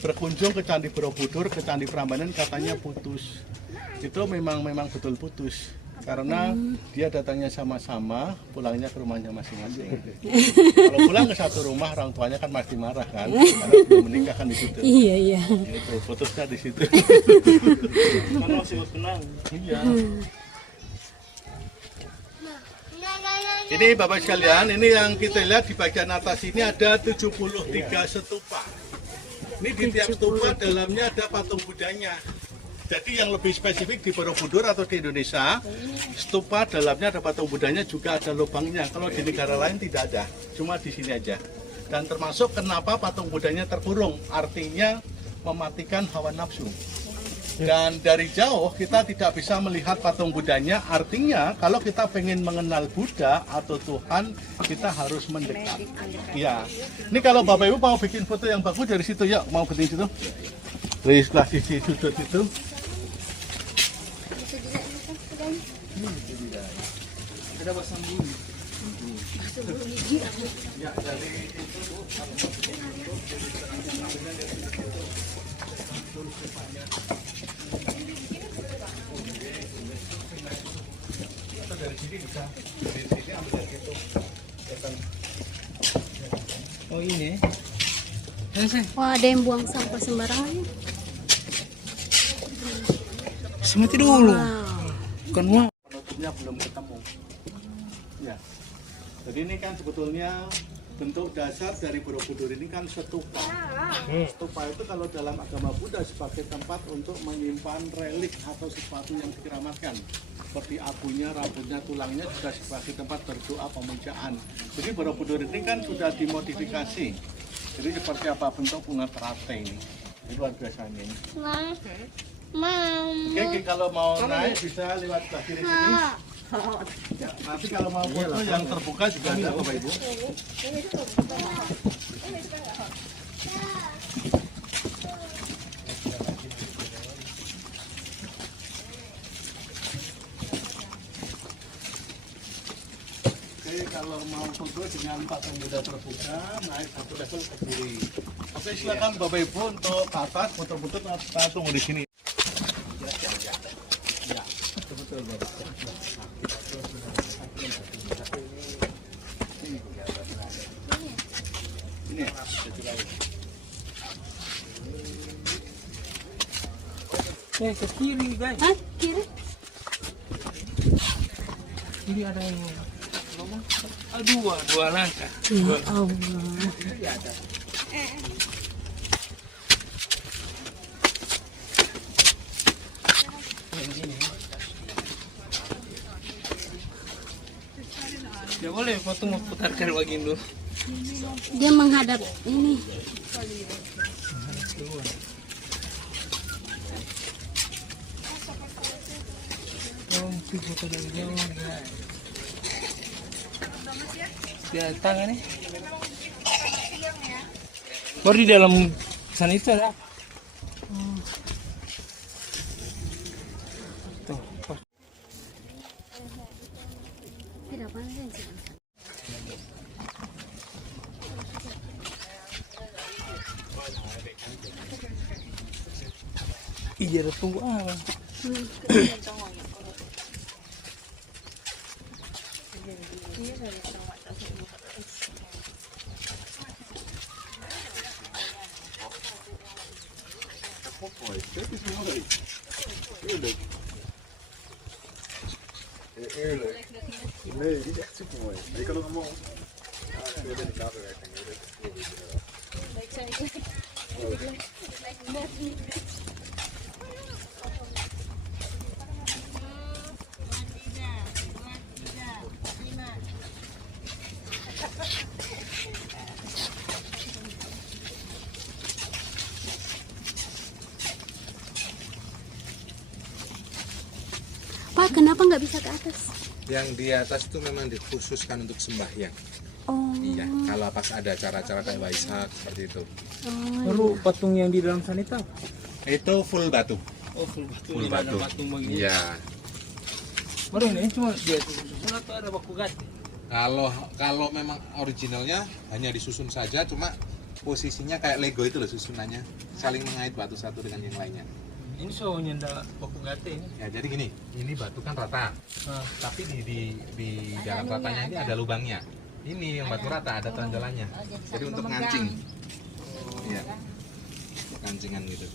berkunjung ke Candi Borobudur, ke Candi Prambanan katanya putus. Itu memang betul putus. Karena dia datangnya sama-sama, pulangnya ke rumahnya masing-masing. Kalau pulang ke satu rumah, orang tuanya kan pasti marah kan, karena belum menikah kan di situ. Iya, iya. Itu putusnya di situ. Mana masih kenal. Iya. Ini Bapak sekalian, ini yang kita lihat di bagian atas ini ada 73 stupa. Ini di tiap stupa dalamnya ada patung Budanya. Jadi yang lebih spesifik di Borobudur atau di Indonesia, stupa dalamnya ada patung Budanya juga ada lubangnya. Kalau di negara lain tidak ada, cuma di sini aja. Dan termasuk kenapa patung Budanya terkurung, artinya mematikan hawa nafsu. Dan dari jauh kita tidak bisa melihat patung Budanya, artinya kalau kita pengen mengenal Buddha atau Tuhan, kita harus mendekat. Ya, ini kalau Bapak Ibu mau bikin foto yang bagus dari situ ya, mau bikin situ. Dari sebelah sisi sudut itu. Ada basam bumi. Ya, dari Oh ini. Wah, ada yang buang sampah sembarangan. Semati dulu. Bukan mau. penutupnya belum ketemu. Ya. Jadi ini kan sebetulnya bentuk dasar dari Borobudur ini kan stupa. Stupa itu kalau dalam agama Buddha sebagai tempat untuk menyimpan relik atau sesuatu yang dikeramatkan. Seperti abunya, rambutnya, tulangnya juga sebagai tempat berdoa pemujaan. Jadi Borobudur ini kan sudah dimodifikasi. Jadi seperti apa bentuk bunga teratai ini. Ini luar biasa ini. Oke, kalau mau naik bisa lewat sebelah kiri sini. Ya, nanti kalau mau foto yang terbuka juga ada Bapak Ibu. Oke, kalau mau foto dengan patung Buddha terbuka, naik satu level ke kiri. Oke, silakan Bapak Ibu untuk ke atas, foto-foto kita tunggu di sini. Ya, betul Bapak. Ini Ke kiri guys. Hah? Kiri? Kiri ada yang dua langkah. Ya Allah. Ya boleh foto mau putarkan bagian dulu. Dia menghadap ini. Oh, itu foto dari jauh guys. Di tangan nih. Baru di dalam sana itu ada. Tuh, Tidak pandai sih. iya tunggu apa? Eerlijk. Nee, niet echt super mooi. Maar je kan ook allemaal. Ja, ik ben ik nabewerking. Pak, kenapa nggak bisa ke atas? Yang di atas itu memang dikhususkan untuk sembahyang. Oh. Iya, kalau pas ada acara-acara kayak Waisak seperti itu. Oh. Baru patung yang di dalam sana itu apa? Itu full batu. Oh, full batu. Full Ini ada batu. patung begini. Iya. Baru ini cuma dia susun atau ada baku gati? Kalau memang originalnya hanya disusun saja, cuma posisinya kayak Lego itu loh susunannya, saling mengait batu satu dengan yang lainnya. Ini soalnya ada baku gati ini. Ya jadi gini, ini batu kan rata, tapi di dalam ratanya ini ada lubangnya. Ini yang batu rata ada tonjolannya. Jadi untuk ngancing. Iya. Kancingan gitu.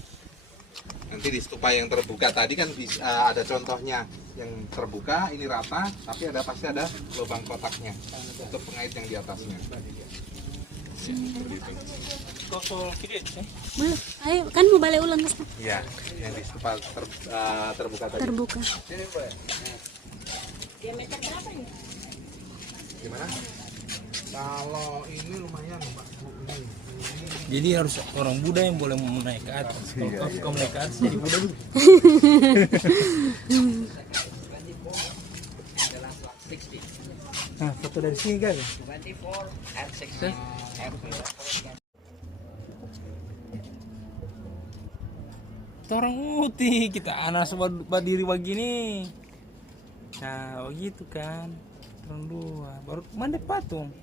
Nanti di stupa yang terbuka tadi kan bisa ada contohnya yang terbuka ini rata, tapi pasti ada lubang kotaknya untuk pengait yang di atasnya. Kau soal video sih? Boleh. Ayo, kan mau balik ulang ke sana. Iya, yang di stupa terbuka tadi. Terbuka. Diameter berapa ini? Gimana? Kalau ini lumayan, Pak. Ini. Jadi harus orang Buddha yang boleh mau naik ke atas. Kalau kau suka naik ke atas jadi Buddha dulu. Nah, foto dari sini guys. Orang putih kita anak berdiri begini. Nah, begitu kan. Orang dua baru mana patung.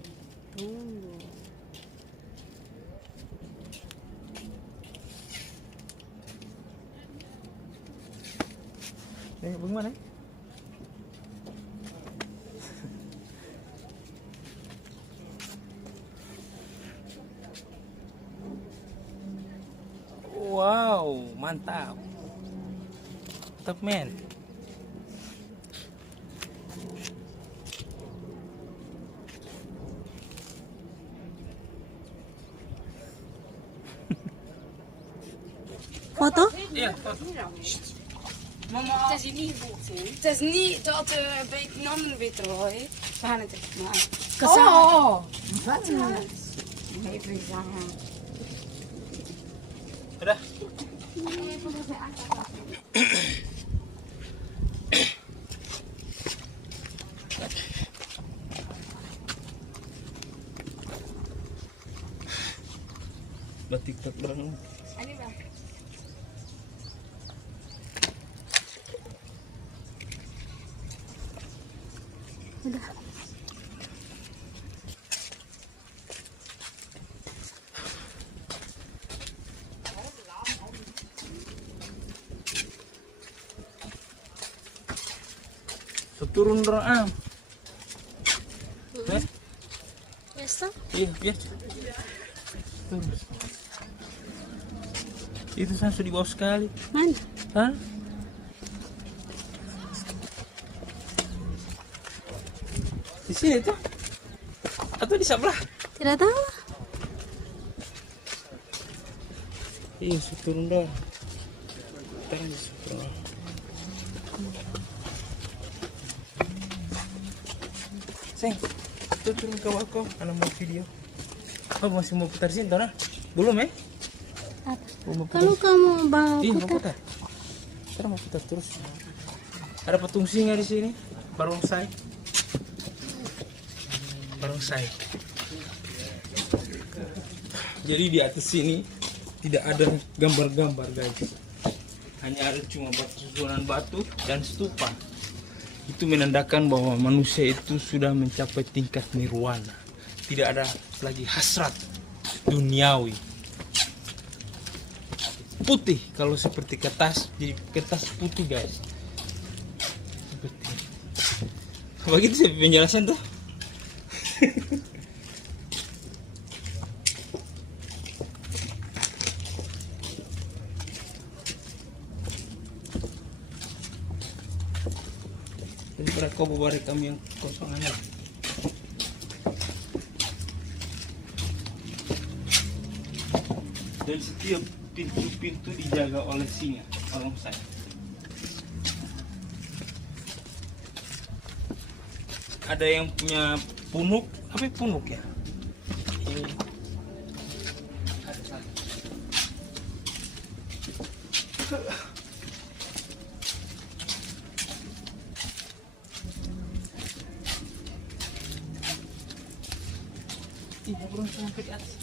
Bagaimana? Wow, mantap. Mantap, men. Foto? Iya, foto. Het is hier niet goed, hè? Het is niet dat bij Knamen beter hoor. We gaan het echt maken. Oh! Wat? Even zeggen. Udah. Buat TikTok bareng. Udah. Turun doang. Yes, toh? Iya, biar. Turun. Itu saya sudah di bawah sekali. Mana? Hah? Di sini tuh? Atau di sebelah? Tidak tahu. Iya, turun dong. Turun. Seng, tuh turun ke bawah, anak mau video. Oh, masih mau putar sini, Tora? Belum ya? Apa? Mau putar. Kalau kamu mau Iya, mau putar, putar. Ntar mau putar terus. Ada patung singa di sini, barongsai. Barongsai. Jadi di atas sini tidak ada gambar-gambar, guys. Hanya ada cuma susunan batu dan stupa. Itu menandakan bahwa manusia itu sudah mencapai tingkat nirwana. Tidak ada lagi hasrat duniawi. Putih kalau seperti kertas, jadi kertas putih, guys. Seperti begitu sih penjelasan tuh. Jadi kau bawa rekam yang kosongannya. Dan setiap pintu-pintu dijaga oleh singa, barongsai. Ada yang punya punuk, apa punuk ya? Ini ada satu. Ih, belum sampai di atas.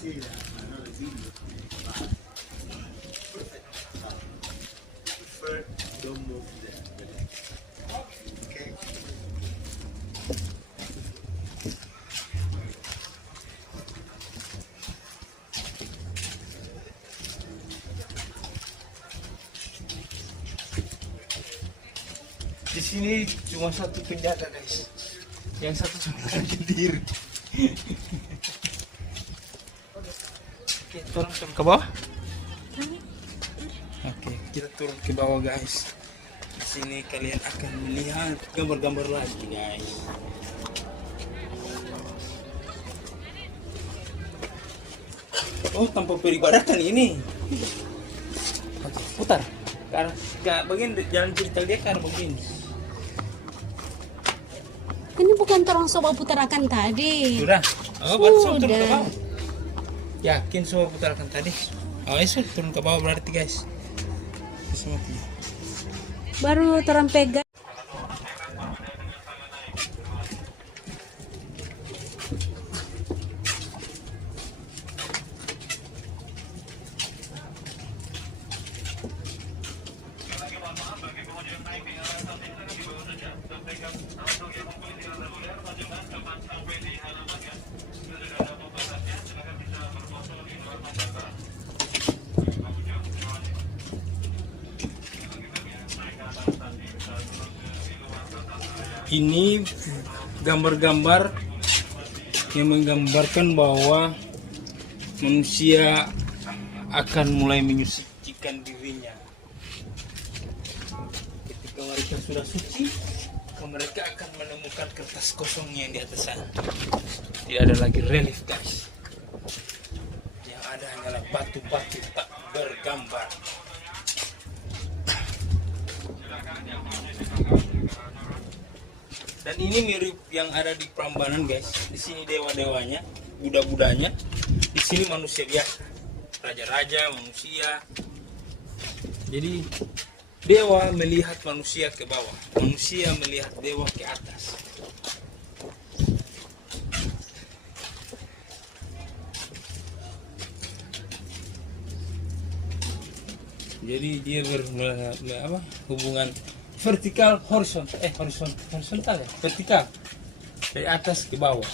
Di sini cuma satu penjaga guys, yang satu sebenarnya diri. Oke, turun ke bawah. Oke, kita turun ke bawah guys. Di sini kalian akan melihat gambar-gambar lagi guys. Oh, tanpa peribadatan ini. Oke, putar. Ke bagian jalan cerita dia ke arah begini. Ini bukan orang coba putarakan tadi. Sudah. Oh, baru turun ke Sudah. bawah. Yakin semua putarkan tadi. Oh, itu turun ke bawah berarti guys. Baru orang pegang. Ini gambar-gambar yang menggambarkan bahwa manusia akan mulai menyucikan dirinya. Ketika mereka sudah suci, mereka akan menemukan kertas kosongnya yang di atas sana. Tidak ada lagi relief guys. Yang ada hanyalah batu-batu tak bergambar. Dan ini mirip yang ada di Prambanan guys. Di sini dewa-dewanya, Buddha-budanya. Di sini manusia biasa, raja-raja, manusia. Jadi dewa melihat manusia ke bawah, manusia melihat dewa ke atas. Jadi dia hubungan vertikal horizontal ya, vertikal dari atas ke bawah.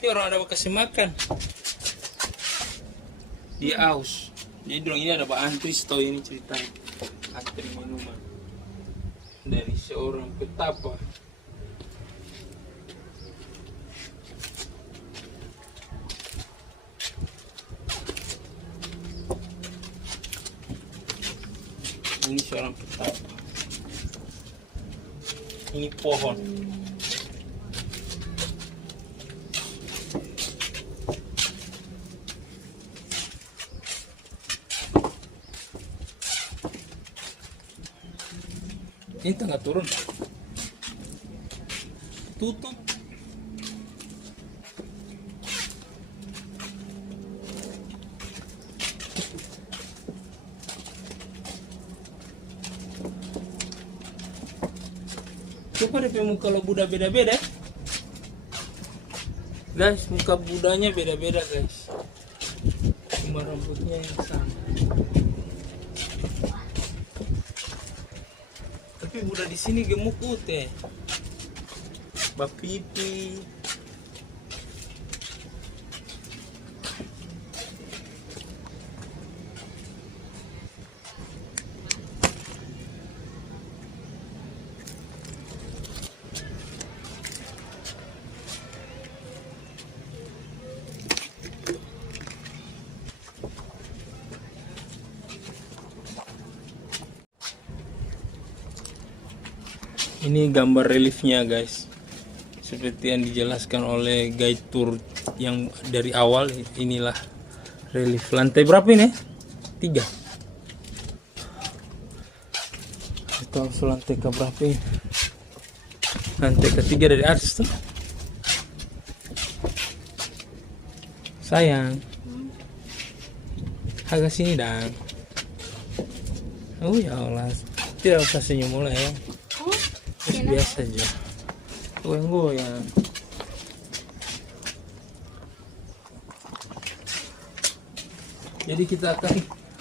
Ini orang ada kasih makan, dia aus. Jadi dorong ini ada antri, setahu ini cerita antri minuman dari seorang petapa. Ini seorang petapa. Ini pohon. Ini tengah turun. Tutup. Coba deh muka lo Buddha beda-beda. Guys, muka Budanya beda-beda guys. Cuma rambutnya yang sama. Tapi Buddha di sini gemuk putih. Bapipi. Ini gambar reliefnya guys, seperti yang dijelaskan oleh guide tour yang dari awal. Inilah relief. Lantai berapa ini? 3. Kita harus lantai ke berapa ini? Lantai ke-3 dari atas tuh. Sayang, agak sini dong. Oh ya Allah. Tidak usah senyum mulai ya. Oh, Biasa aja. Goyang-goyang. Jadi kita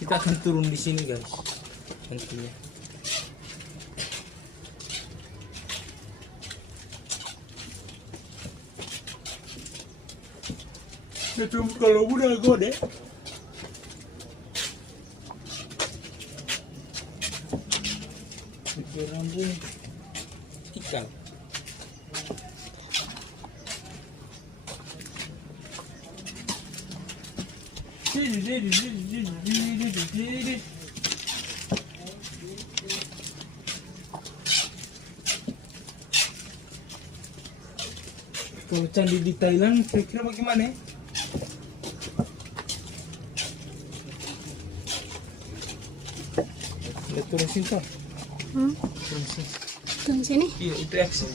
akan turun di sini guys. Nantinya. Cuma kalau udah gede. Rambung ikan. Kalau candi di Thailand kira-kira bagaimana ya? Udah turun sini toh? Turun sini. Turun sini. Iya, itu exit.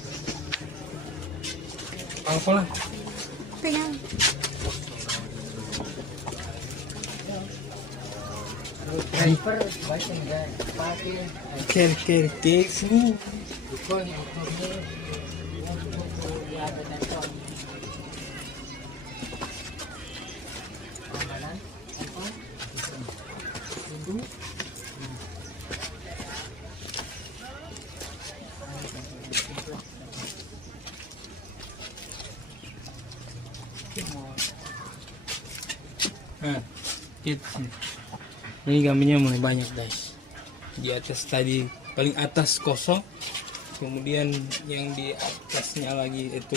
Apa-apa. Pegang. Careful. Nah, itu. Ini kambingnya mulai banyak guys. Di atas tadi paling atas kosong, kemudian yang di atasnya lagi itu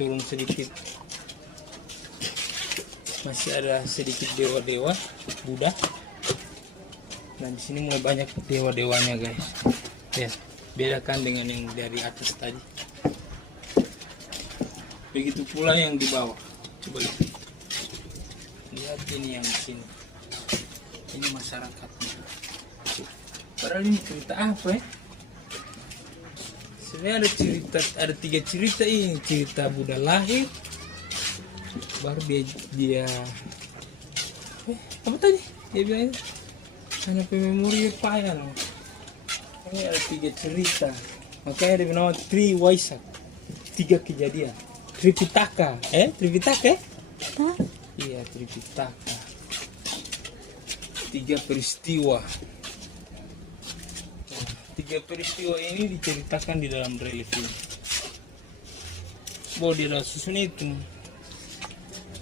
turun sedikit. Masih ada sedikit dewa-dewa Buddha. Nah di sini mulai banyak dewa-dewanya guys. Ya, bedakan dengan yang dari atas tadi. Begitu pula yang di bawah. Coba lihat. Lihat ini yang di sini. Ini masyarakatnya. Padahal ini cerita apa ya? Sebenarnya ada 3 cerita ini. Cerita Buddha lahir, baru dia apa tadi? Dia bilang karena memori payah. Ini ada 3 cerita. Makanya dia bernama Tri Waisak. 3 kejadian. Tripitaka. Tripitaka? Iya, Tripitaka. 3 peristiwa. 3 peristiwa ini diceritakan di dalam relief ini. Bahwa di dalam susun itu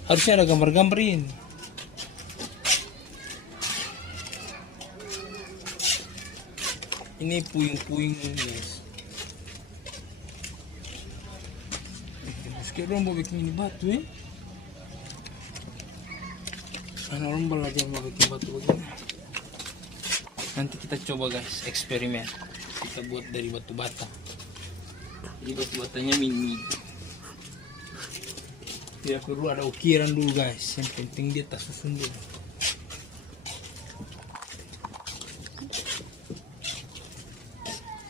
harusnya ada gambar-gambar ini. Ini puing-puing guys. Sekarang mau bikin ini batu ya. Karena orang belajar mau bikin batu begini. Nanti kita coba guys, eksperimen. Kita buat dari batu bata. Jadi batu batanya mini. Tidak perlu ada ukiran dulu guys. Yang penting dia tak susun dulu.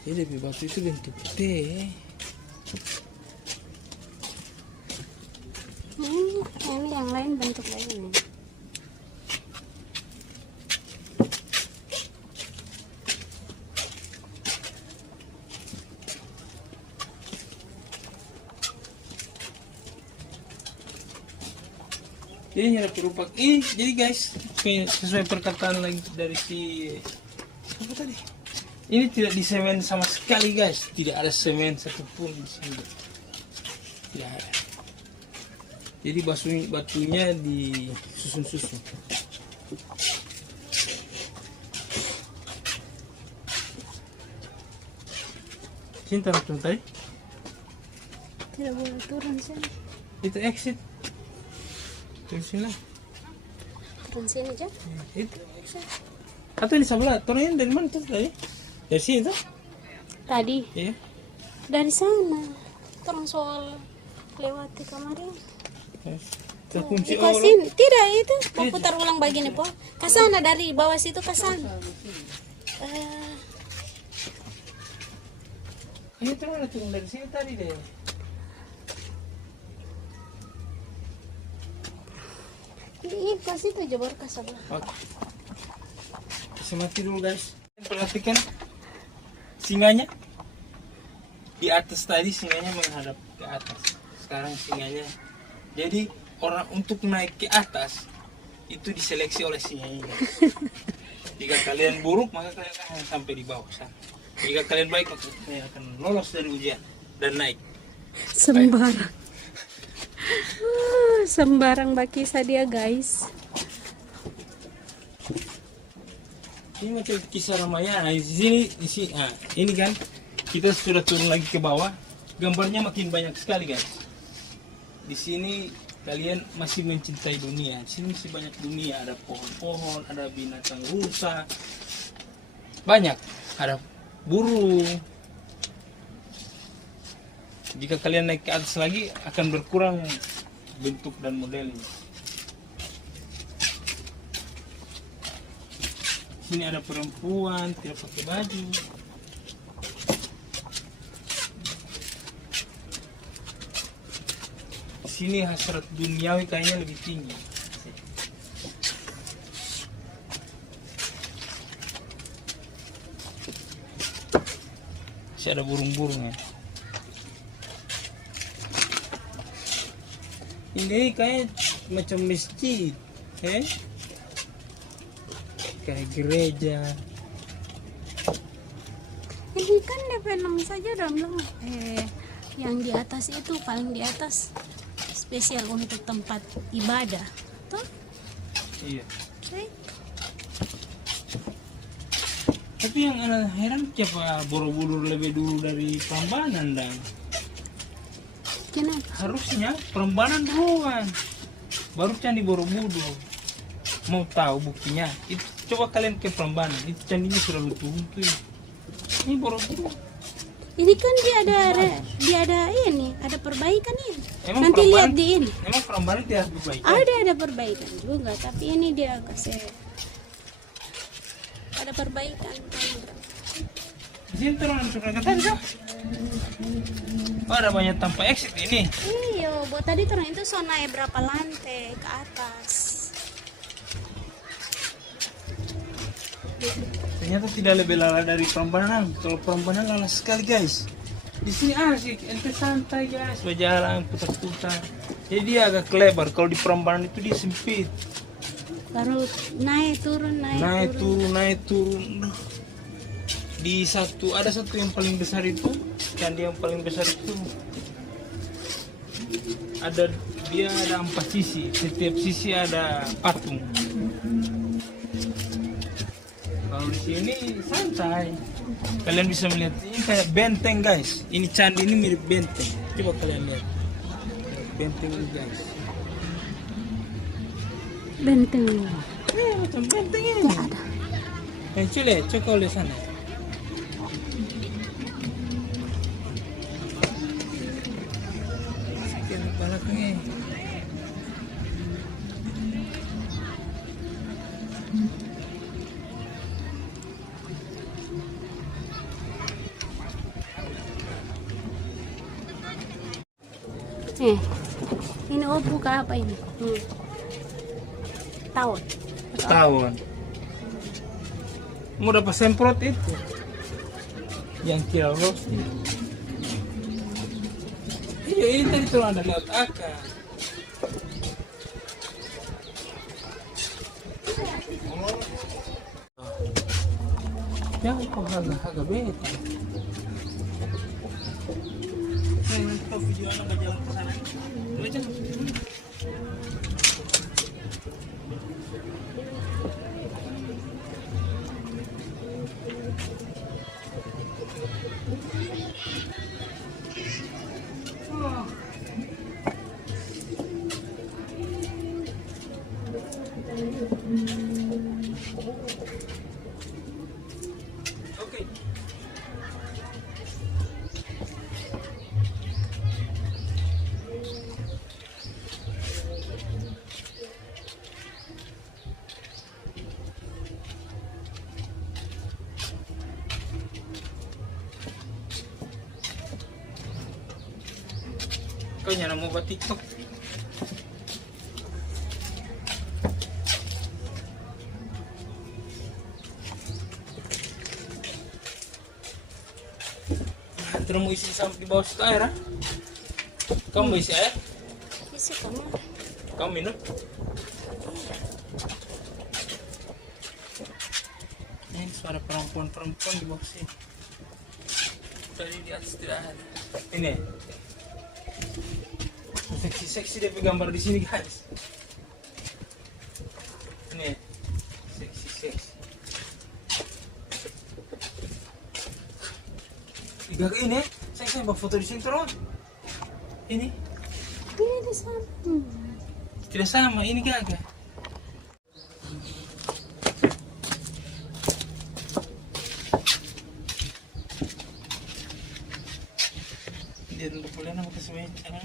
Jadi batu itu bentuk T. Ini yang lain bentuk lain. Jadi ada perupak ini. Jadi guys, sesuai perkataan lagi dari si apa tadi? Ini tidak disemen sama sekali guys. Tidak ada semen satupun di sini. Tidak ada. Jadi batunya disusun-susun. Sini taruh tadi. Tidak boleh turun sini. Itu exit. Turun sini lah. Turun sini aja. Itu exit. Atau di sebelah. Turunnya dari mana tuh tadi? Dari sini tuh? Tadi Iya. dari sana. Turun soal lewati kemarin. Terkunci Dikasih tidak itu. Mau putar ulang begini po. Kesana dari bawah situ ke sana. Ini turun dari sini tadi deh. Ini ke situ aja baru ke sebelah. Oke. Kasih mati dulu guys. Perhatikan singanya di atas tadi, singanya menghadap ke atas. Sekarang singanya, jadi orang untuk naik ke atas itu diseleksi oleh singanya. Jika kalian buruk maka kalian akan sampai di bawah sana. Jika kalian baik maka kalian akan lolos dari ujian dan naik. Sembarang. Sembarang bakisa dia guys. Ini macam kisah Ramayana. Di sini, ini kan kita sudah turun lagi ke bawah. Gambarnya makin banyak sekali guys. Di sini kalian masih mencintai dunia. Di sini masih banyak dunia. Ada pohon-pohon, ada binatang rusa, banyak. Ada burung. Jika kalian naik ke atas lagi akan berkurang bentuk dan modelnya. Sini ada perempuan tidak pakai baju. Sini hasrat duniawi kayaknya lebih tinggi. Masih ada burung-burung ya. Ini kayak macam masjid, kayak gereja. Ini kan DP6 saja udah bilang yang di atas itu paling di atas spesial untuk tempat ibadah, tuh. Iya. Okay. Tapi yang anak heran siapa Borobudur lebih dulu dari Prambanan dan Kenapa? harusnya Prambanan duluan, baru Candi Borobudur. Mau tahu buktinya? Itu coba kalian ke Prambanan, itu candinya sudah runtuh-runtuh. Ini Borobudur. Ini kan dia ada ini, ada perbaikan ini. Emang Nanti lihat di ini. Emang Prambanan tidak berbaik? Ada perbaikan juga, tapi ini dia kasih ada perbaikan. Di sini turun masuk ke atas kah? Oh, ada banyak tanpa exit ini. Iya, buat tadi turun itu so naik berapa lantai ke atas. Ternyata tidak lebih lala dari Prambanan. Kalau Prambanan lala sekali guys. Di sini asik, ente santai guys, berjalan putar-putar. Jadi dia agak lebar. Kalau di Prambanan itu dia sempit. Baru naik turun. Naik turun. Di ada satu yang paling besar itu, candi yang paling besar itu ada 4 sisi. Setiap sisi ada patung. Kalau di sini santai. Kalian bisa melihat ini kayak benteng guys. Ini candi ini mirip benteng. Coba kalian lihat. Benteng ini guys. Benteng. Macam benteng ini. Coba lihat sana. Sekian belakangnya. Ini buka apa ini? Tahun. Mau dapat semprot itu yang kira rosti. Iya, ini tadi tuh ada lewat akar. Jangan kau agak beta. Kau video anak berjalan ke sana. Baca. Oke. Kau nyala mau buat TikTok? Tidak mau isi sampai di bawah situ air, ah? Kamu mau isi air? Isi kamu. Kamu minum? Ini suara perempuan-perempuan di bawah sini. Tadi di atas tidak ada. Ini. Seksi-seksi dia gambar di sini, guys. Ini. Seksi-seksi. Gak ini, saya mau foto di sini terus. Ini Ini sama. tidak sama, ini gagah. Dia untuk kuliah nama kasih meja.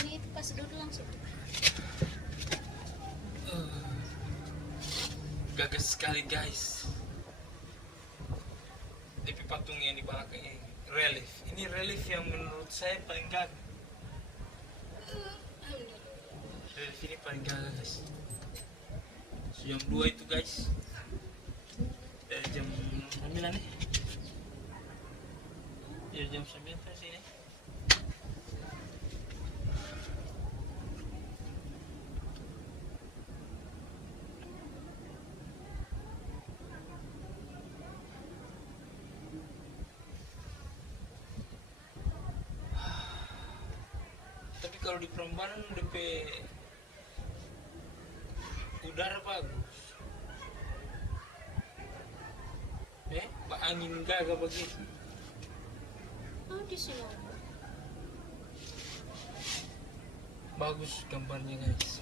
Ini pas duduk langsung. Gagah sekali, guys. Tapi patung yang di belakang ini relief. Ini relief yang menurut saya paling gagah. Relief ini paling gagah, guys. Jam 2 itu, guys. Dari jam 9 nih. Ya jam 9 ke sini. Tapi kalau di Prambanan DP udara bagus. Angin gagah begitu. Oh, di sini. Bagus gambarnya, guys.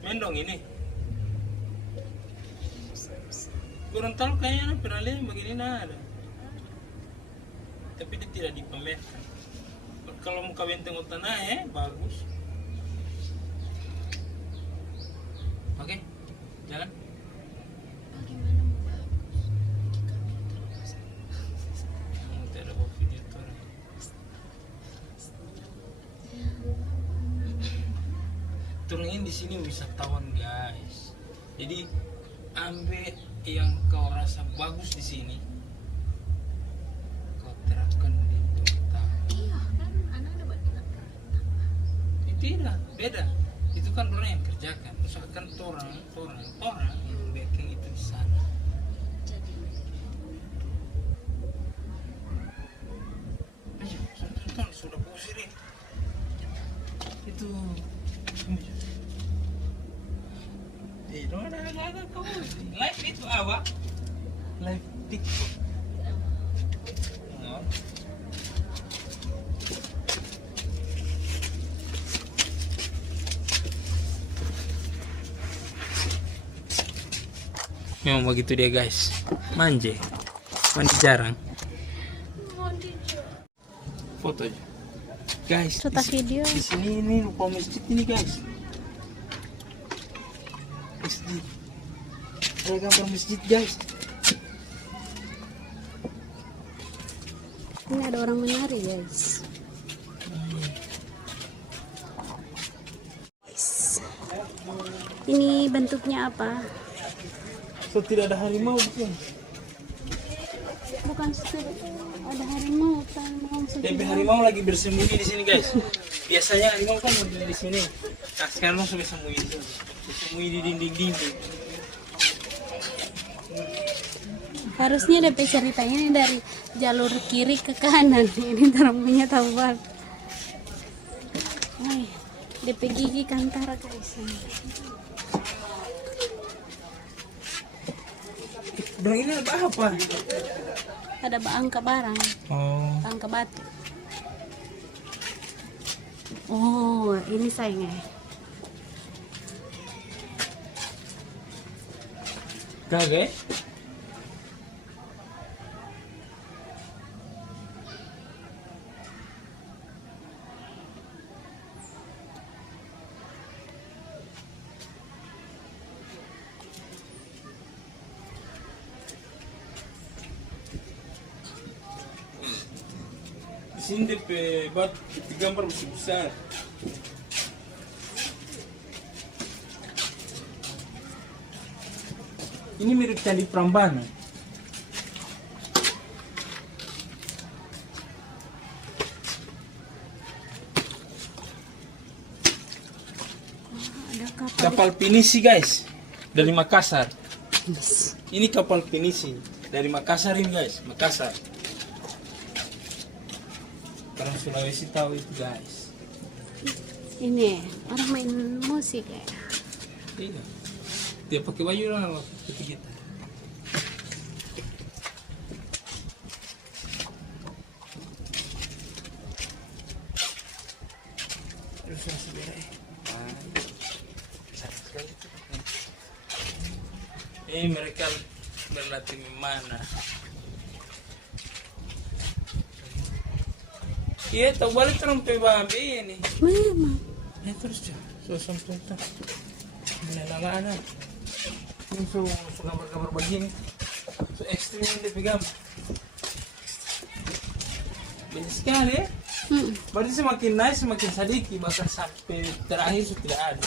Mendong ini. Kurang tahu kayaknya pernah lihat begini ada. Tapi dia tidak dipamerkan. Kalau muka benteng tanah bagus. Oke, jalan. Bagaimana mau bagus? Tidak ada bawa video tuh. Turun di sini wisatawan, guys. Jadi ambil yang kau rasa bagus di sini, kau terapkan di tempat. Iya kan, anak ada bilang. Tidak, beda. Itu kan orang yang kerjakan. Misalkan orang yang backing itu di sana. Jadi Ayo, sudah pusir ini. Itu. Ada kamu. Live itu apa? Live TikTok. Oh. Memang begitu dia, guys. Mandi jarang. Foto aja, guys. Foto video. Di sini ini rupa masjid ini, guys. Masjid. Ada gambar masjid, guys. Ini ada orang menari, guys. Ini bentuknya apa? So tidak ada harimau bukan? Bukan ada harimau, Tapi harimau lagi bersembunyi di sini, guys. Biasanya harimau kan berdiri di sini. Nah, sekarang langsung bersembunyi di sini. Bersembunyi di dinding-dinding. Harusnya DP ceritanya ini dari jalur kiri ke kanan. Ini terampunya tahu banget. DP gigi kantara, guys. Dong ini apa? Ada angka barang, Oh. angka batu. Oh, ini sayangnya. Kagak? sini DP batu DP gambar masih besar. Ini mirip Candi Prambanan. Ada Kapal pinisi guys, dari Makassar. Ini kapal pinisi dari Makassar ini guys, Makassar. Orang Sulawesi tahu itu guys. ini orang main musik ya. Iya. Dia pakai baju lah waktu kita. Terus masih beres. Mereka berlatih di mana? Iya, tahu balik terus PBB ini. Memang. Ya terus ya, sampai tak. Menelaga anak. Ini gambar-gambar begini. Ekstrim yang dia pegang. Banyak sekali ya. Berarti semakin naik semakin sedikit, bahkan sampai terakhir sudah tidak ada.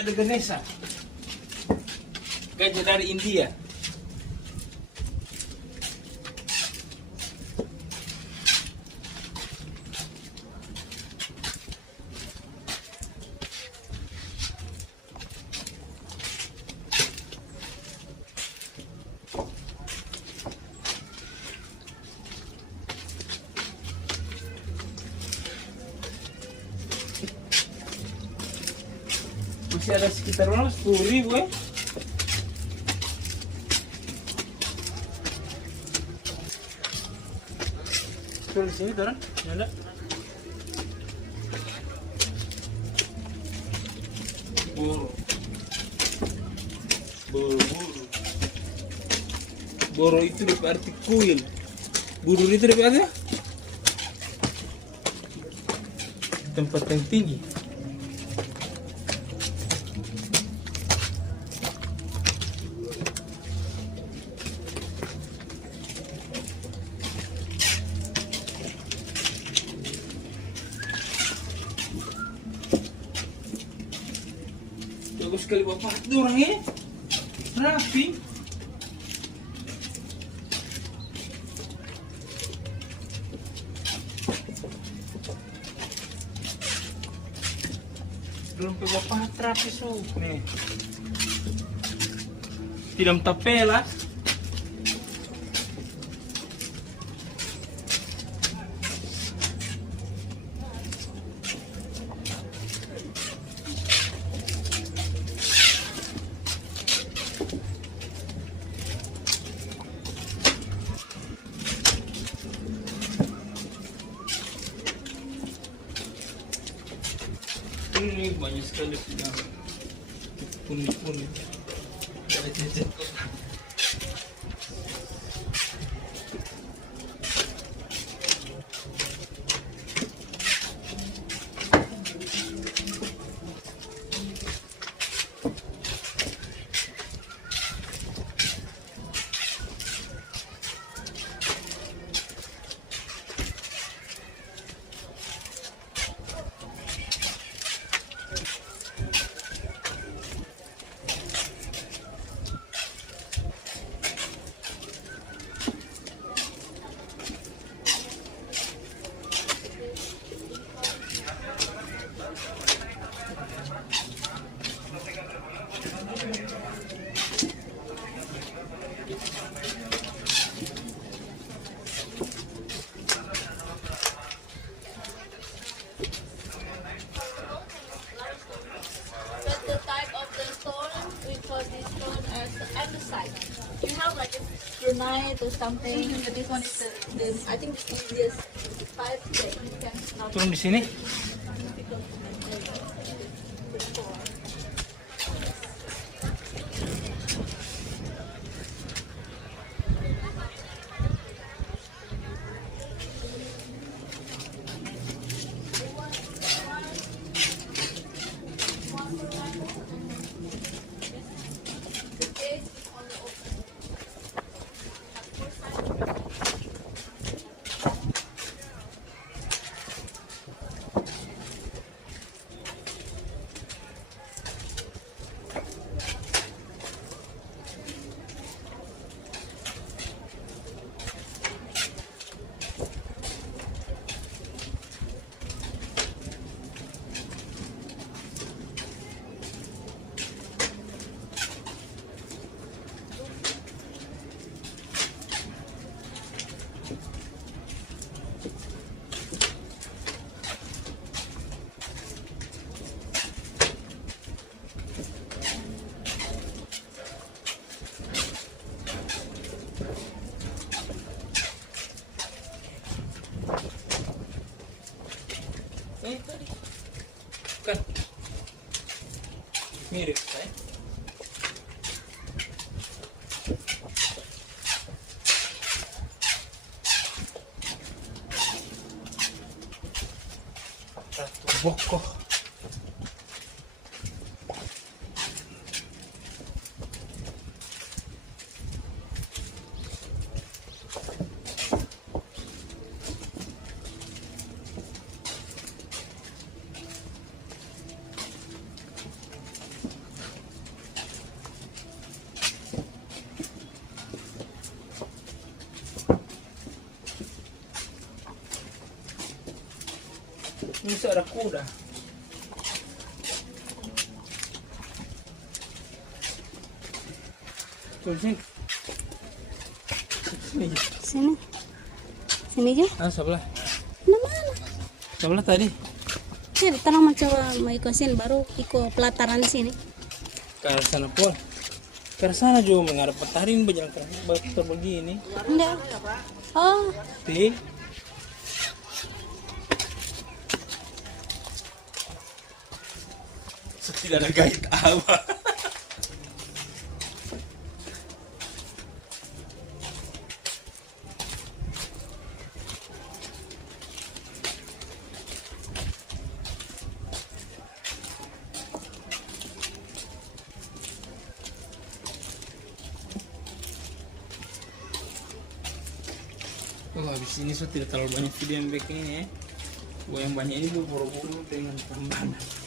Ada Ganesha, gajah dari India. Masih ada sekitar 10.000 ya. Tuh di sini orang ada. Boro itu berarti kuil. Burur itu berarti tempat yang tinggi. Bagus sekali bapak itu orangnya rapi. Belum ke bapak rapi nih. Tidak tapela. Ini banyak sekali yang pun ada jajan kota. something. But this one is the I think the easiest type that you can not Turun di sini. Kan mirip kan? Ratu Boko. Ini ada kuda. Tuh sini. Sini. Sini aja. Ah, sebelah. Mana? Sebelah tadi. Ya, tanah mau coba mau ikut sini baru ikut pelataran sini. Ke arah sana pun. Ke arah sana juga mengarah petarin berjalan ke begini. Enggak. Oh, Ti. Tidak ada guide apa. Oh, habis ini so tidak terlalu banyak video yang back ini ya. Gua yang banyak ini buru-buru dengan gambar.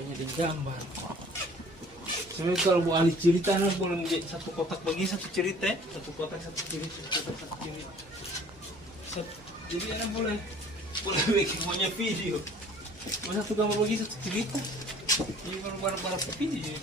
Hanya di gambar. Sebenarnya kalau Bu Ali cerita, nah, boleh menjadi satu kotak bagi satu cerita ya. Satu kotak satu cerita, satu kotak satu cerita. Jadi anak boleh bikin banyak video. Mau satu gambar bagi satu cerita. Ini kalau barang-barang video.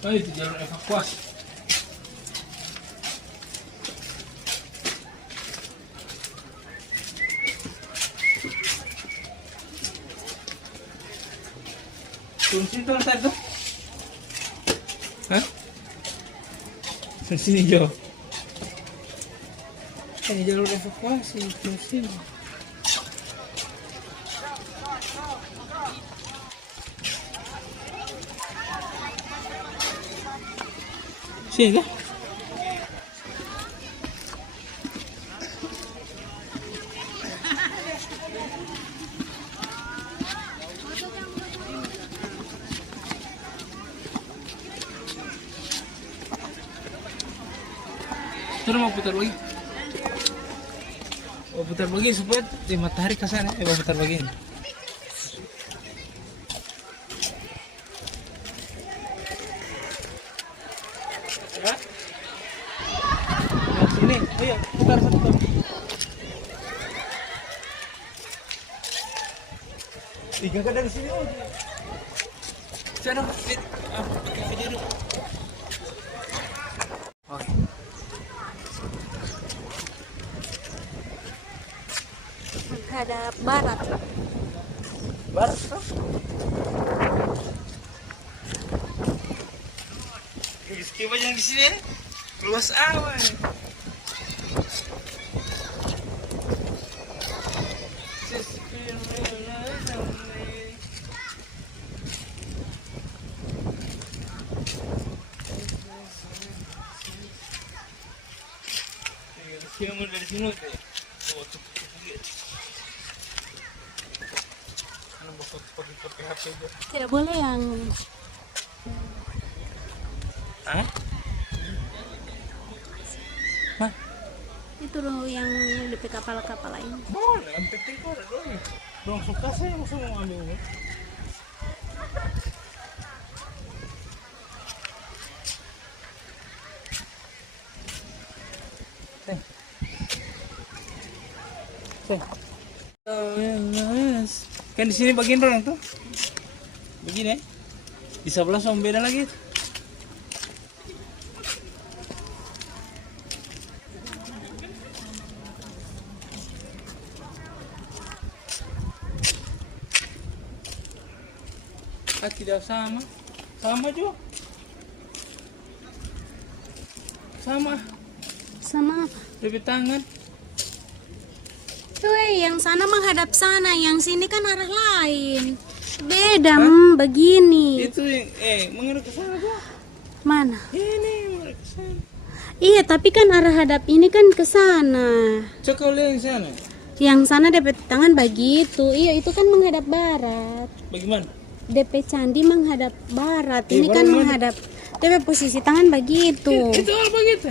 Oh, itu jalur evakuasi. Turun sini tuh tadi tuh. Hah? Turun sini Jo. Ini jalur evakuasi, turun sini. Sini kah? Turun mau putar lagi. putar begini supaya matahari ke sana. Putar begini. Ya. Nah, sini, ayo putar satu kali. Tiga kan dari sini. Sana pakai video dulu. Menghadap barat. Barat tuh. Coba jangan di sini ya. Luas awan. Siapa dari sini tuh? Tidak boleh yang Hah? Hah? itu loh yang di kapal-kapal lain. Boleh, yang penting kok ada dong. Dong suka saya langsung mau ambilnya. Kan di sini bagian orang tuh. Begini. Di sebelah sama beda lagi. Tidak sama. Sama juga. Sama. Sama apa? Lebih tangan. Tuh, yang sana menghadap sana, yang sini kan arah lain. Beda, begini. Itu yang menghadap ke sana gua. Mana? Ini menghadap ke sana. Iya, tapi kan arah hadap ini kan ke sana. Coba lihat yang sana. Yang sana DP tangan begitu. Iya, itu kan menghadap barat. Bagaimana? DP candi menghadap barat. Ini kan menghadap. DP posisi tangan begitu. Itu apa begitu?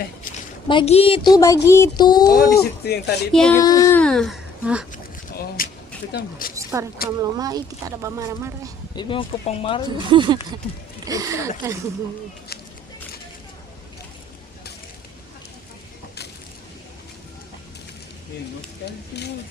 Begitu. Oh, di situ yang tadi itu Ya. gitu. Ah, Oh, itu kan. sekarang kamu lama kita ada marah-marah. Ini mau kopang marah. Ini kan semua.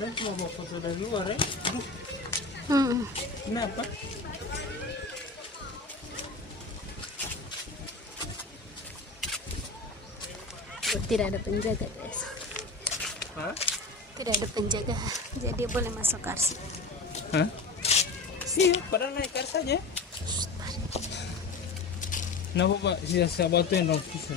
Dan cuma bawa foto dari luar ya. Aduh, kenapa? Tidak ada penjaga, guys. Hah? Tidak ada penjaga, jadi boleh masuk arsip. Hah? Sih, padahal naik kar saja. Kenapa Pak? Saya batuin dong susun.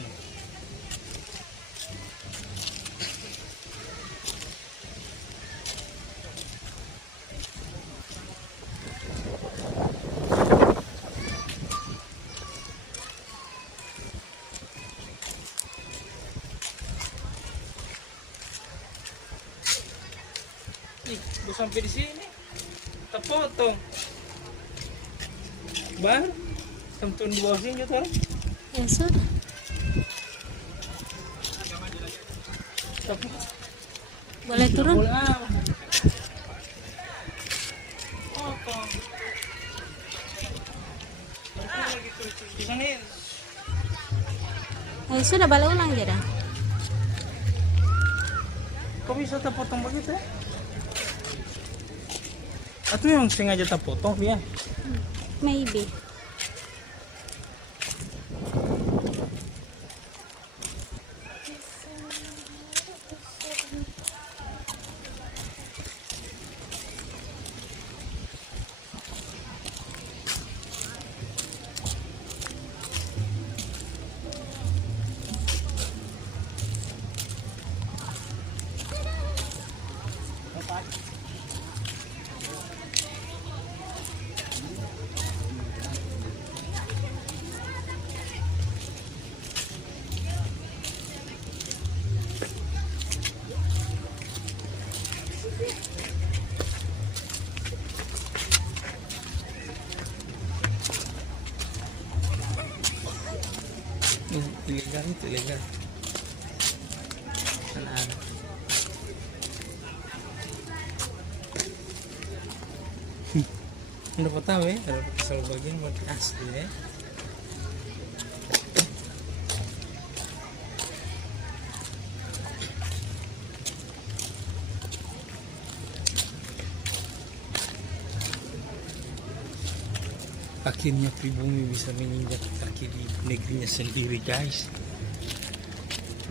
Ih, udah sampai di sini. Kita potong. Baru tentuin di bawah sini juga. Ya sudah. Tapi Boleh turun? boleh potong. Di sana Ya sudah, balik ulang aja dah. kok bisa terpotong begitu ya? Atau memang sengaja terpotong ya? Maybe. itu legal. Anak-anak. Dapat tahu ya, dapat kesal bagian buat asli ya. Akhirnya pribumi bisa menginjak kaki di negerinya sendiri, guys.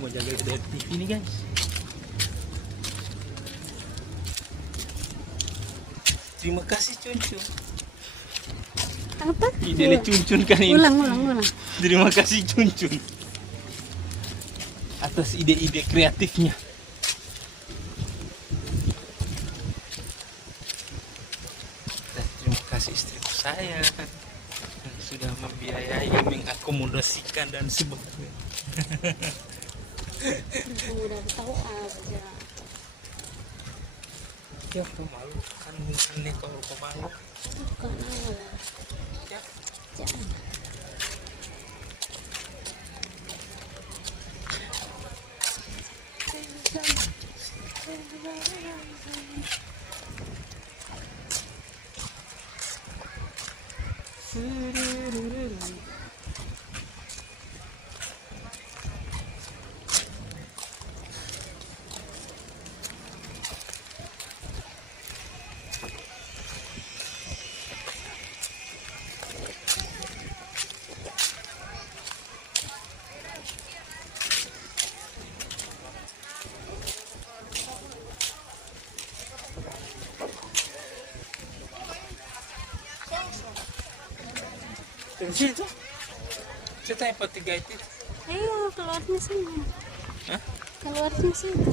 Mau jaga dari TV nih, guys. Terima kasih Cuncun. Apa? Ide Cuncun kan ini. Ulang. Terima kasih Cuncun atas ide-ide kreatifnya. Dan terima kasih istriku saya yang sudah membiayai, mengakomodasikan dan sebagainya. Udah tahu aja. Ya pemalu kan bukan nih kalau pemalu. Bukan awal. Jangan. Dari situ. Saya tanya Pak Tiga itu. Ayo keluarnya sini. Hah? Keluarnya sini.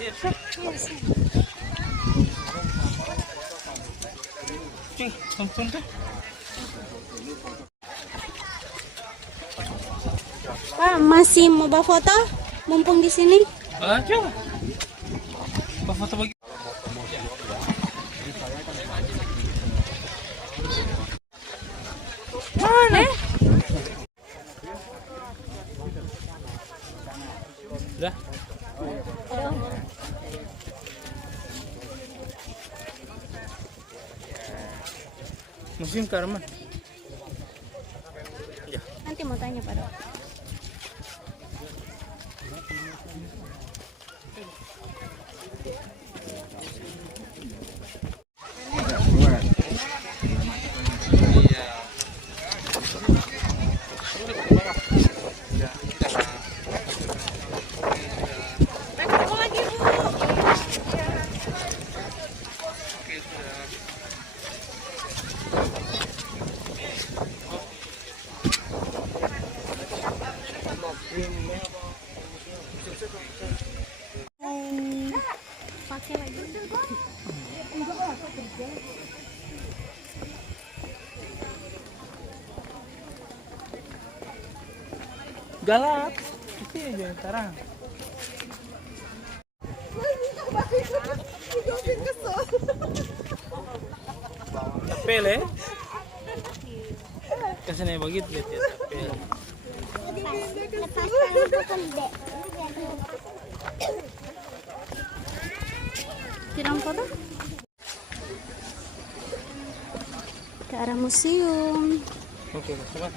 Iya, Iya sini. cuy, tonton tuh. Pak, masih mau bawa foto? Mumpung di sini. Coba. Apa foto bagi? Mana? Udah. Musim Karman. Ya. Nanti mau tanya Pak Dok. Pakai lagi. Galak. Itu aja sekarang. Pele. Kesana begitu lihat ya. Pele. Kirim foto ke arah museum. Oke, coba.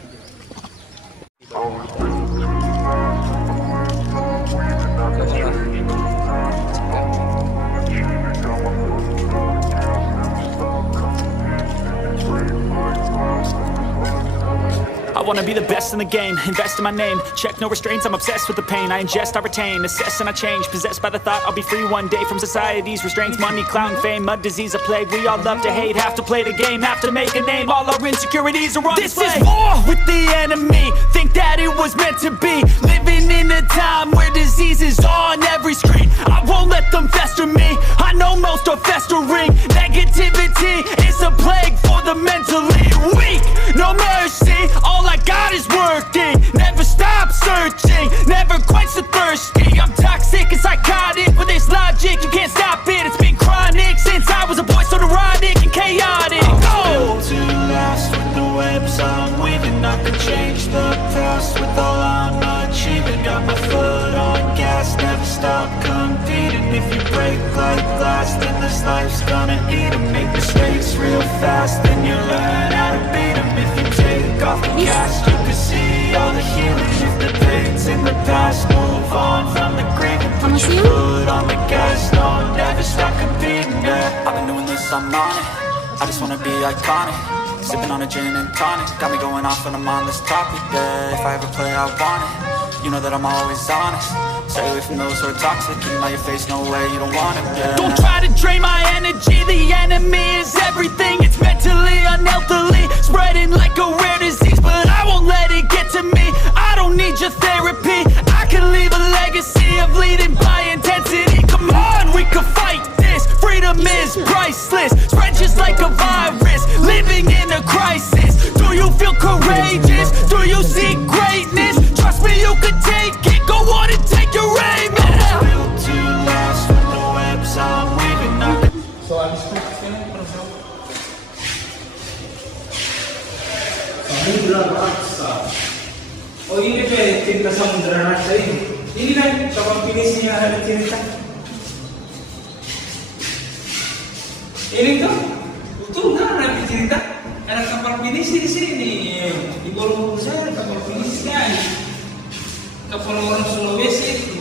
I wanna be the best in the game, invest in my name, check no restraints, I'm obsessed with the pain, I ingest, I retain, assess and I change, possessed by the thought I'll be free one day from society's restraints, money, clown, fame, mud, disease, a plague, we all love to hate, have to play the game, have to make a name, all our insecurities are on display. This is war with the enemy, think that it was meant to be, living in a time where disease is on every screen, I won't let them fester me, I know most are festering, negativity is a plague for the mentally weak, no mercy, all I got is working, never stop searching, never quench the thirsty, I'm toxic and psychotic, with this logic, you can't stop it, it's been chronic, since I was a boy, so neurotic and chaotic. Go! To last with the webs I'm weaving, I could change the past. this life's gonna eat 'em. Make mistakes real fast, then you learn how to beat 'em. If you take off the gas, you can see all the healing. If the pain's in the past, move on from the grieving. Put your foot on the gas, no, never stop competing, yeah. I've been doing this, I'm on it. I just wanna be iconic. Sipping on a gin and tonic, got me going off when I'm on this topic, yeah. If I ever play, I want it. You know that I'm always honest. Stay away from those who are toxic. Keep 'em out your face, no way, you don't want it, yeah. Don't try to drain my energy. The enemy is everything. It's mentally, unhealthily, spreading like a rare disease. But I won't let it get to me. I don't need your therapy. I can leave a legacy of leading by intensity. Come on, we can fight this. Freedom is priceless. Spread just like a virus. Living in a crisis. Do you feel courageous? Do you see greatness? Trust me, you can take it. Go on and take your aim. Yeah. Built to last when the webs I'm weaving. So habis itu sekarang terus Samudra Raksa. Oh ini kayak cerita Samudra Raksa ini. Ini kan kapal finishnya ada cerita. Ini tuh betul nggak ada cerita? Ada kapal finish di sini. Di Borobudur saya ada kapal finishnya. Kapal orang Sulawesi itu.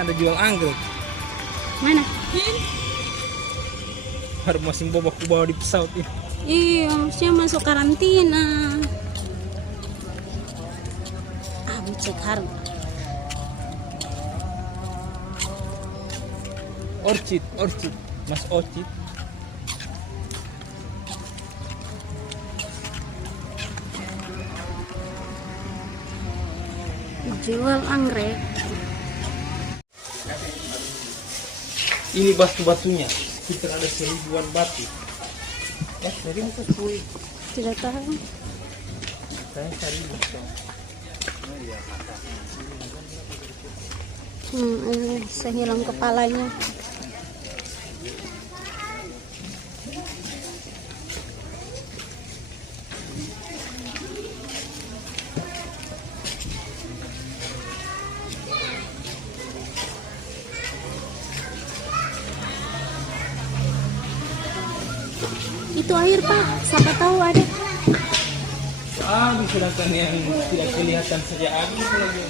ada jual anggrek. Mana? Harus masih bawa di pesawat ini. Iya, maksudnya masuk karantina. Cek harga. Orchid, Mas Orchid. Jual anggrek. Ini batu-batunya. Sekitar ada 1000-an batu. Dari itu 10. Tidak tahu. Saya cari batu. Ini sehilang kepalanya. Itu air, Pak. Siapa tahu ada. Sedangkan yang tidak kelihatan saja habis lagi.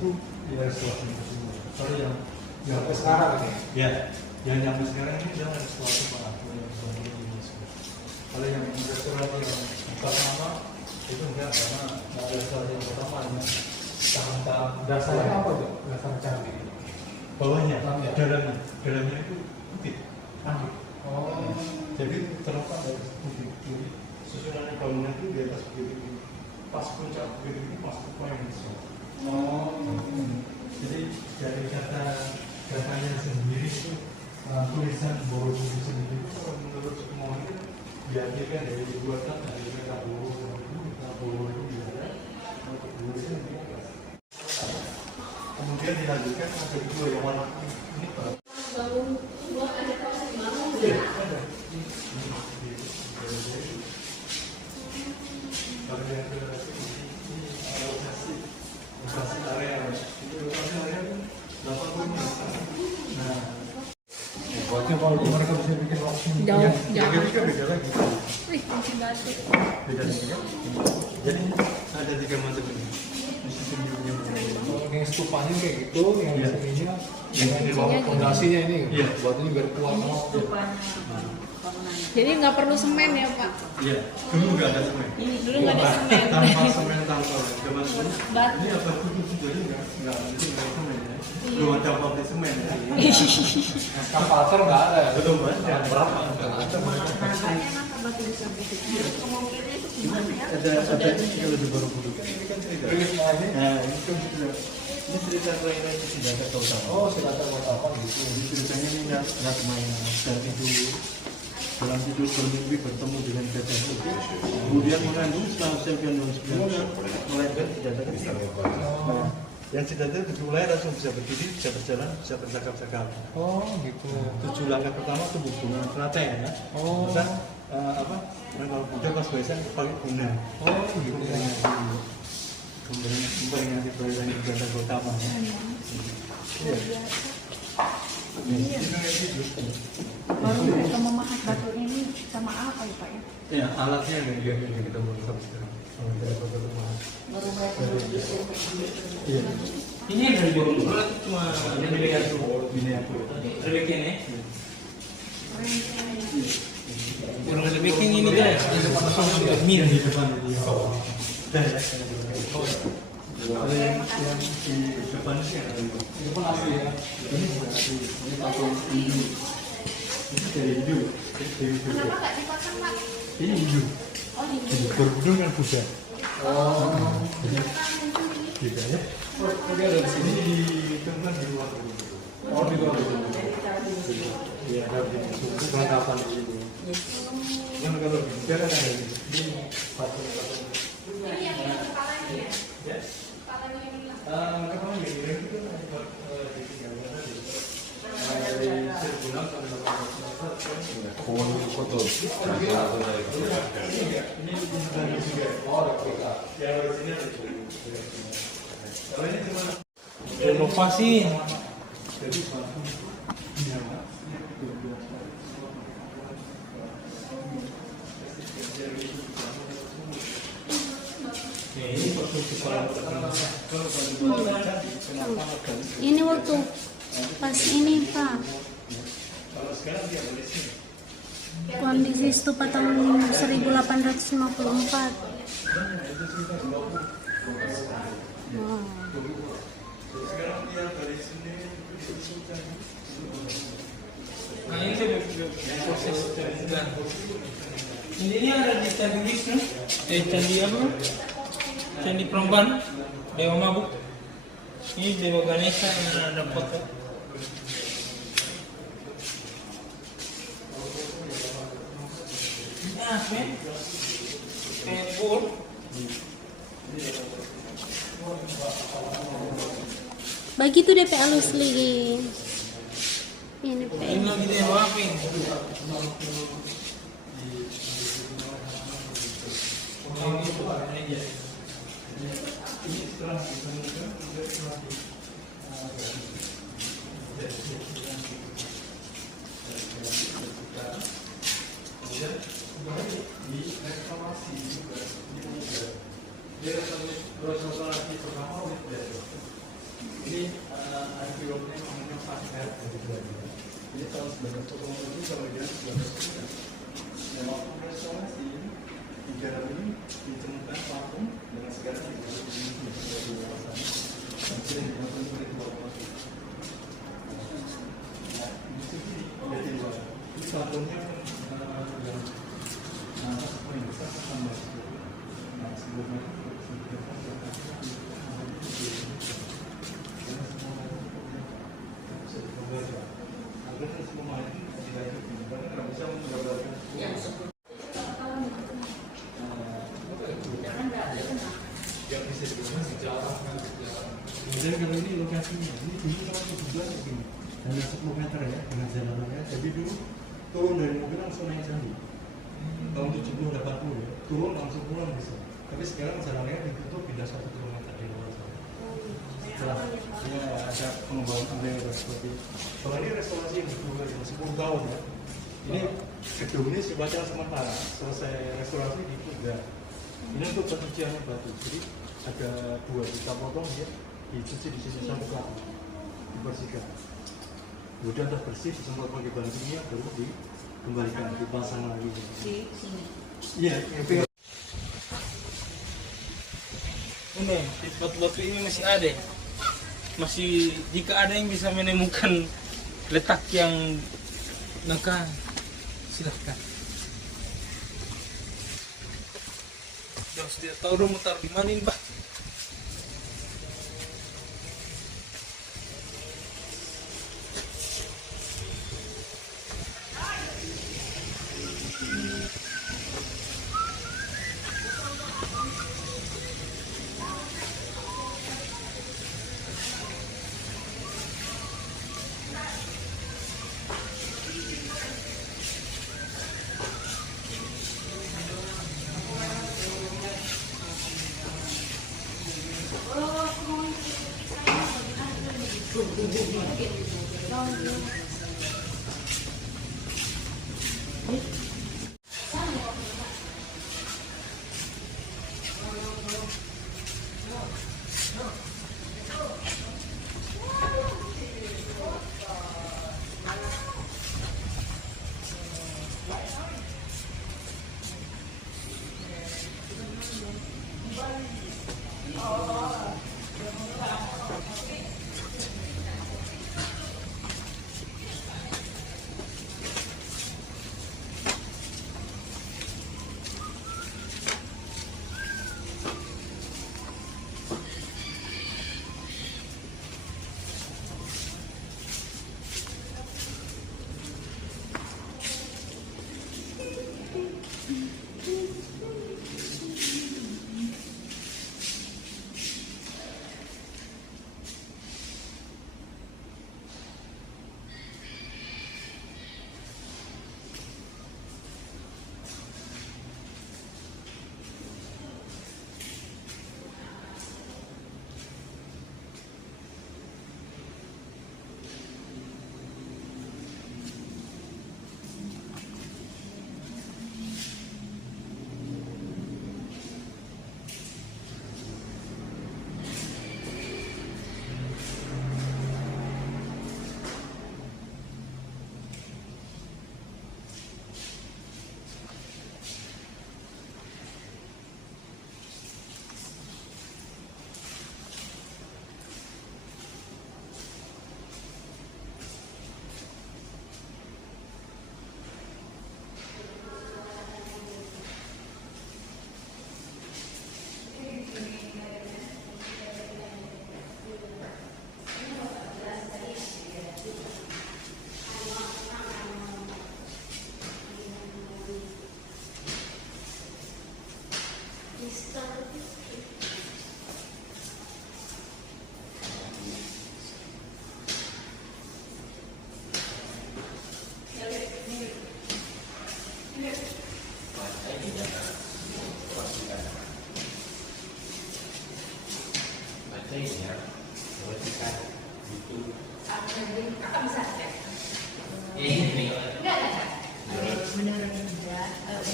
Itu ya sesuatu kalau yang sampai sekarang ya yang sampai sekarang ini sudah ada sesuatu Pak. Kalau yang restoran yang pertama itu enggak, karena restoran yang pertama hanya tahap dasarnya apa tuh, dasar cantik bawahnya dalamnya itu putih antik. Jadi terlepas dari putih susunan bangunan itu di atas begitu, pas puncak begitu ini pas poin. Jadi dari datanya sendiri itu tulisan Borobudur sendiri itu kalau menurut semua itu diambilkan dari dibuatkan dari kata Borobudur itu ada untuk tulisan di atas. Kemudian dilanjutkan sampai kedua yang warna ini Pak. Iya, ada. Kalau yang relasi ini lokasi area itu lokasi area 80. Nah, buatnya kalau mereka bisa bikin langsung jauh kan beda lagi. Beda lagi kan? Jadi ada 3 macam ini. Yang stupanya kayak gitu, yang sininya yang di bawah fondasinya ini, buatnya biar kuat. Jadi nggak perlu semen ya Pak? Iya, dulu nggak ada semen. Dulu nggak ada semen. Tanpa semen tanpa ini apa tutup jadi nggak mungkin nggak semen ya. Belum ada pabrik semen ya. Eskavator nggak ada. Betul Mas. Yang berapa? Nggak ada. Ada ini kalau di Borobudur kan ini kan cerita. Nah ini kan cerita. Ini cerita lain tidak ada tahu. Oh tidak ada apa gitu. Ini ceritanya ini nggak main dan itu. Dalam tidur bermimpi bertemu dengan gajah putih, kemudian mengandung setelah usia 9 bulan, melahirkan senjata kecil. Yang senjata 7 mulai langsung bisa berdiri, bisa berjalan, bisa bercakap-cakap. Oh gitu. 7 langkah pertama tubuh bunga telaten ya. Oh. Terus kalau muda pas biasa pakai guna. Oh gitu. Memperingati perayaan Gajah Gautama. Iya. Baru mereka memahat batu ini sama apa ya Pak ya? Ya alatnya yang kita mau sampai sekarang. Baru mereka Iya. Ini dari Borobudur atau cuma Rebeken ya? Kurang Rebeken ini guys, min. Kalau yang di depan sih ada itu. Itu pun asli ya. Ini bukan asli. Ini patung Hindu. Ini dari Hindu. Kenapa nggak dipasang Pak? Ini Hindu. Oh Hindu. Borobudur kan Buddha. Oh. Beda ya. Dia ada di sini di tengah di luar. Oh di luar. Iya ada di suku kelengkapan di sini. Yang kalau di Buddha kan ada di patung. Ini yang kepalanya ya? Ya. Kepalanya itu buat ditinggalkan dari Serbulang ini Renovasi. Ini waktu pas ini Pak. Kondisi stupa tahun 1854. Wow. Nah ini proses pembukaan. Ini ada di Candi Wisnu, Candi apa? Candi Prambanan, Dewa Mabuk. Ini Dewa Ganesha yang ada foto. Ini apa? Kayak bor. Begitu DP halus lagi. Ini P. Ini lagi Dewa apa ini? Ini tahun 1970 kemudian restorasi di dalam ini ditemukan patung dengan segala patungnya yang paling besar sama sebelumnya Kemudian kalau ini lokasinya, ini dulu kalau juga begini, hanya 10 meter ya dengan jalanannya. Jadi dulu turun dari mobil langsung naik candi. Tahun 70-80 ya, turun langsung pulang bisa. Tapi sekarang jalannya ditutup pindah 1 kilometer di luar sana. Setelah ya ada pengembangan area seperti kalau ini restorasi yang berdua yang 10 tahun ya. Ini gedung ini sifatnya sementara, selesai restorasi dipugar. Ini untuk pencuciannya batu, jadi ada 2 kita potong ya, dicuci di sini sampai ke dibersihkan. Kemudian udah bersih disemprot pakai bahan kimia, baru dikembalikan dipasang lagi. Di sini. Iya, yang Ini batu-batu ini masih ada. Masih jika ada yang bisa menemukan letak yang maka silahkan. Jangan tidak tahu dong mau taruh di mana ini, Pak.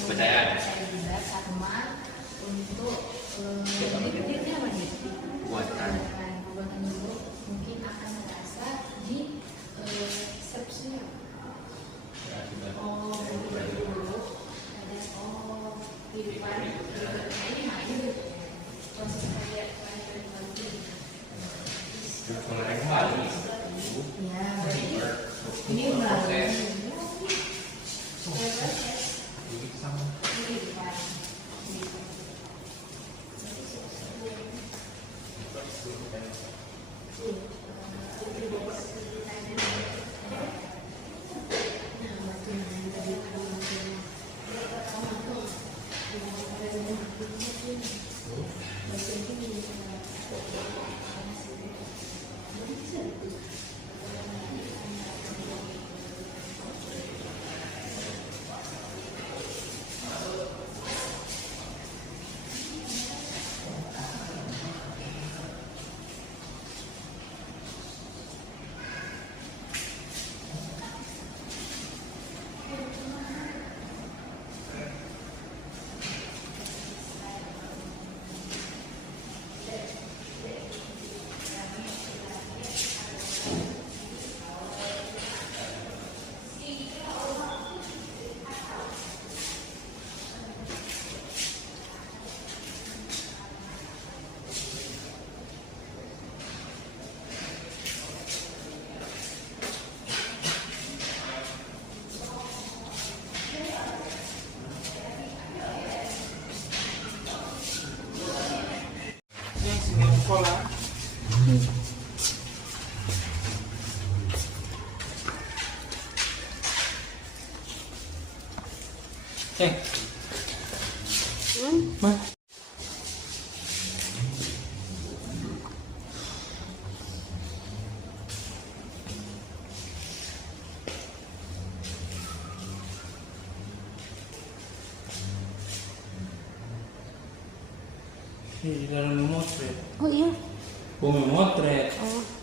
Kepercayaan. juga sama untuk dia apa nih? Buatan. Buatan dulu mungkin akan merasa di resepsinya. Oh, dulu ada kehidupan ini main proses kayak ya, ini melalui Di dalam memotret. Oh iya. Memotret. Oh.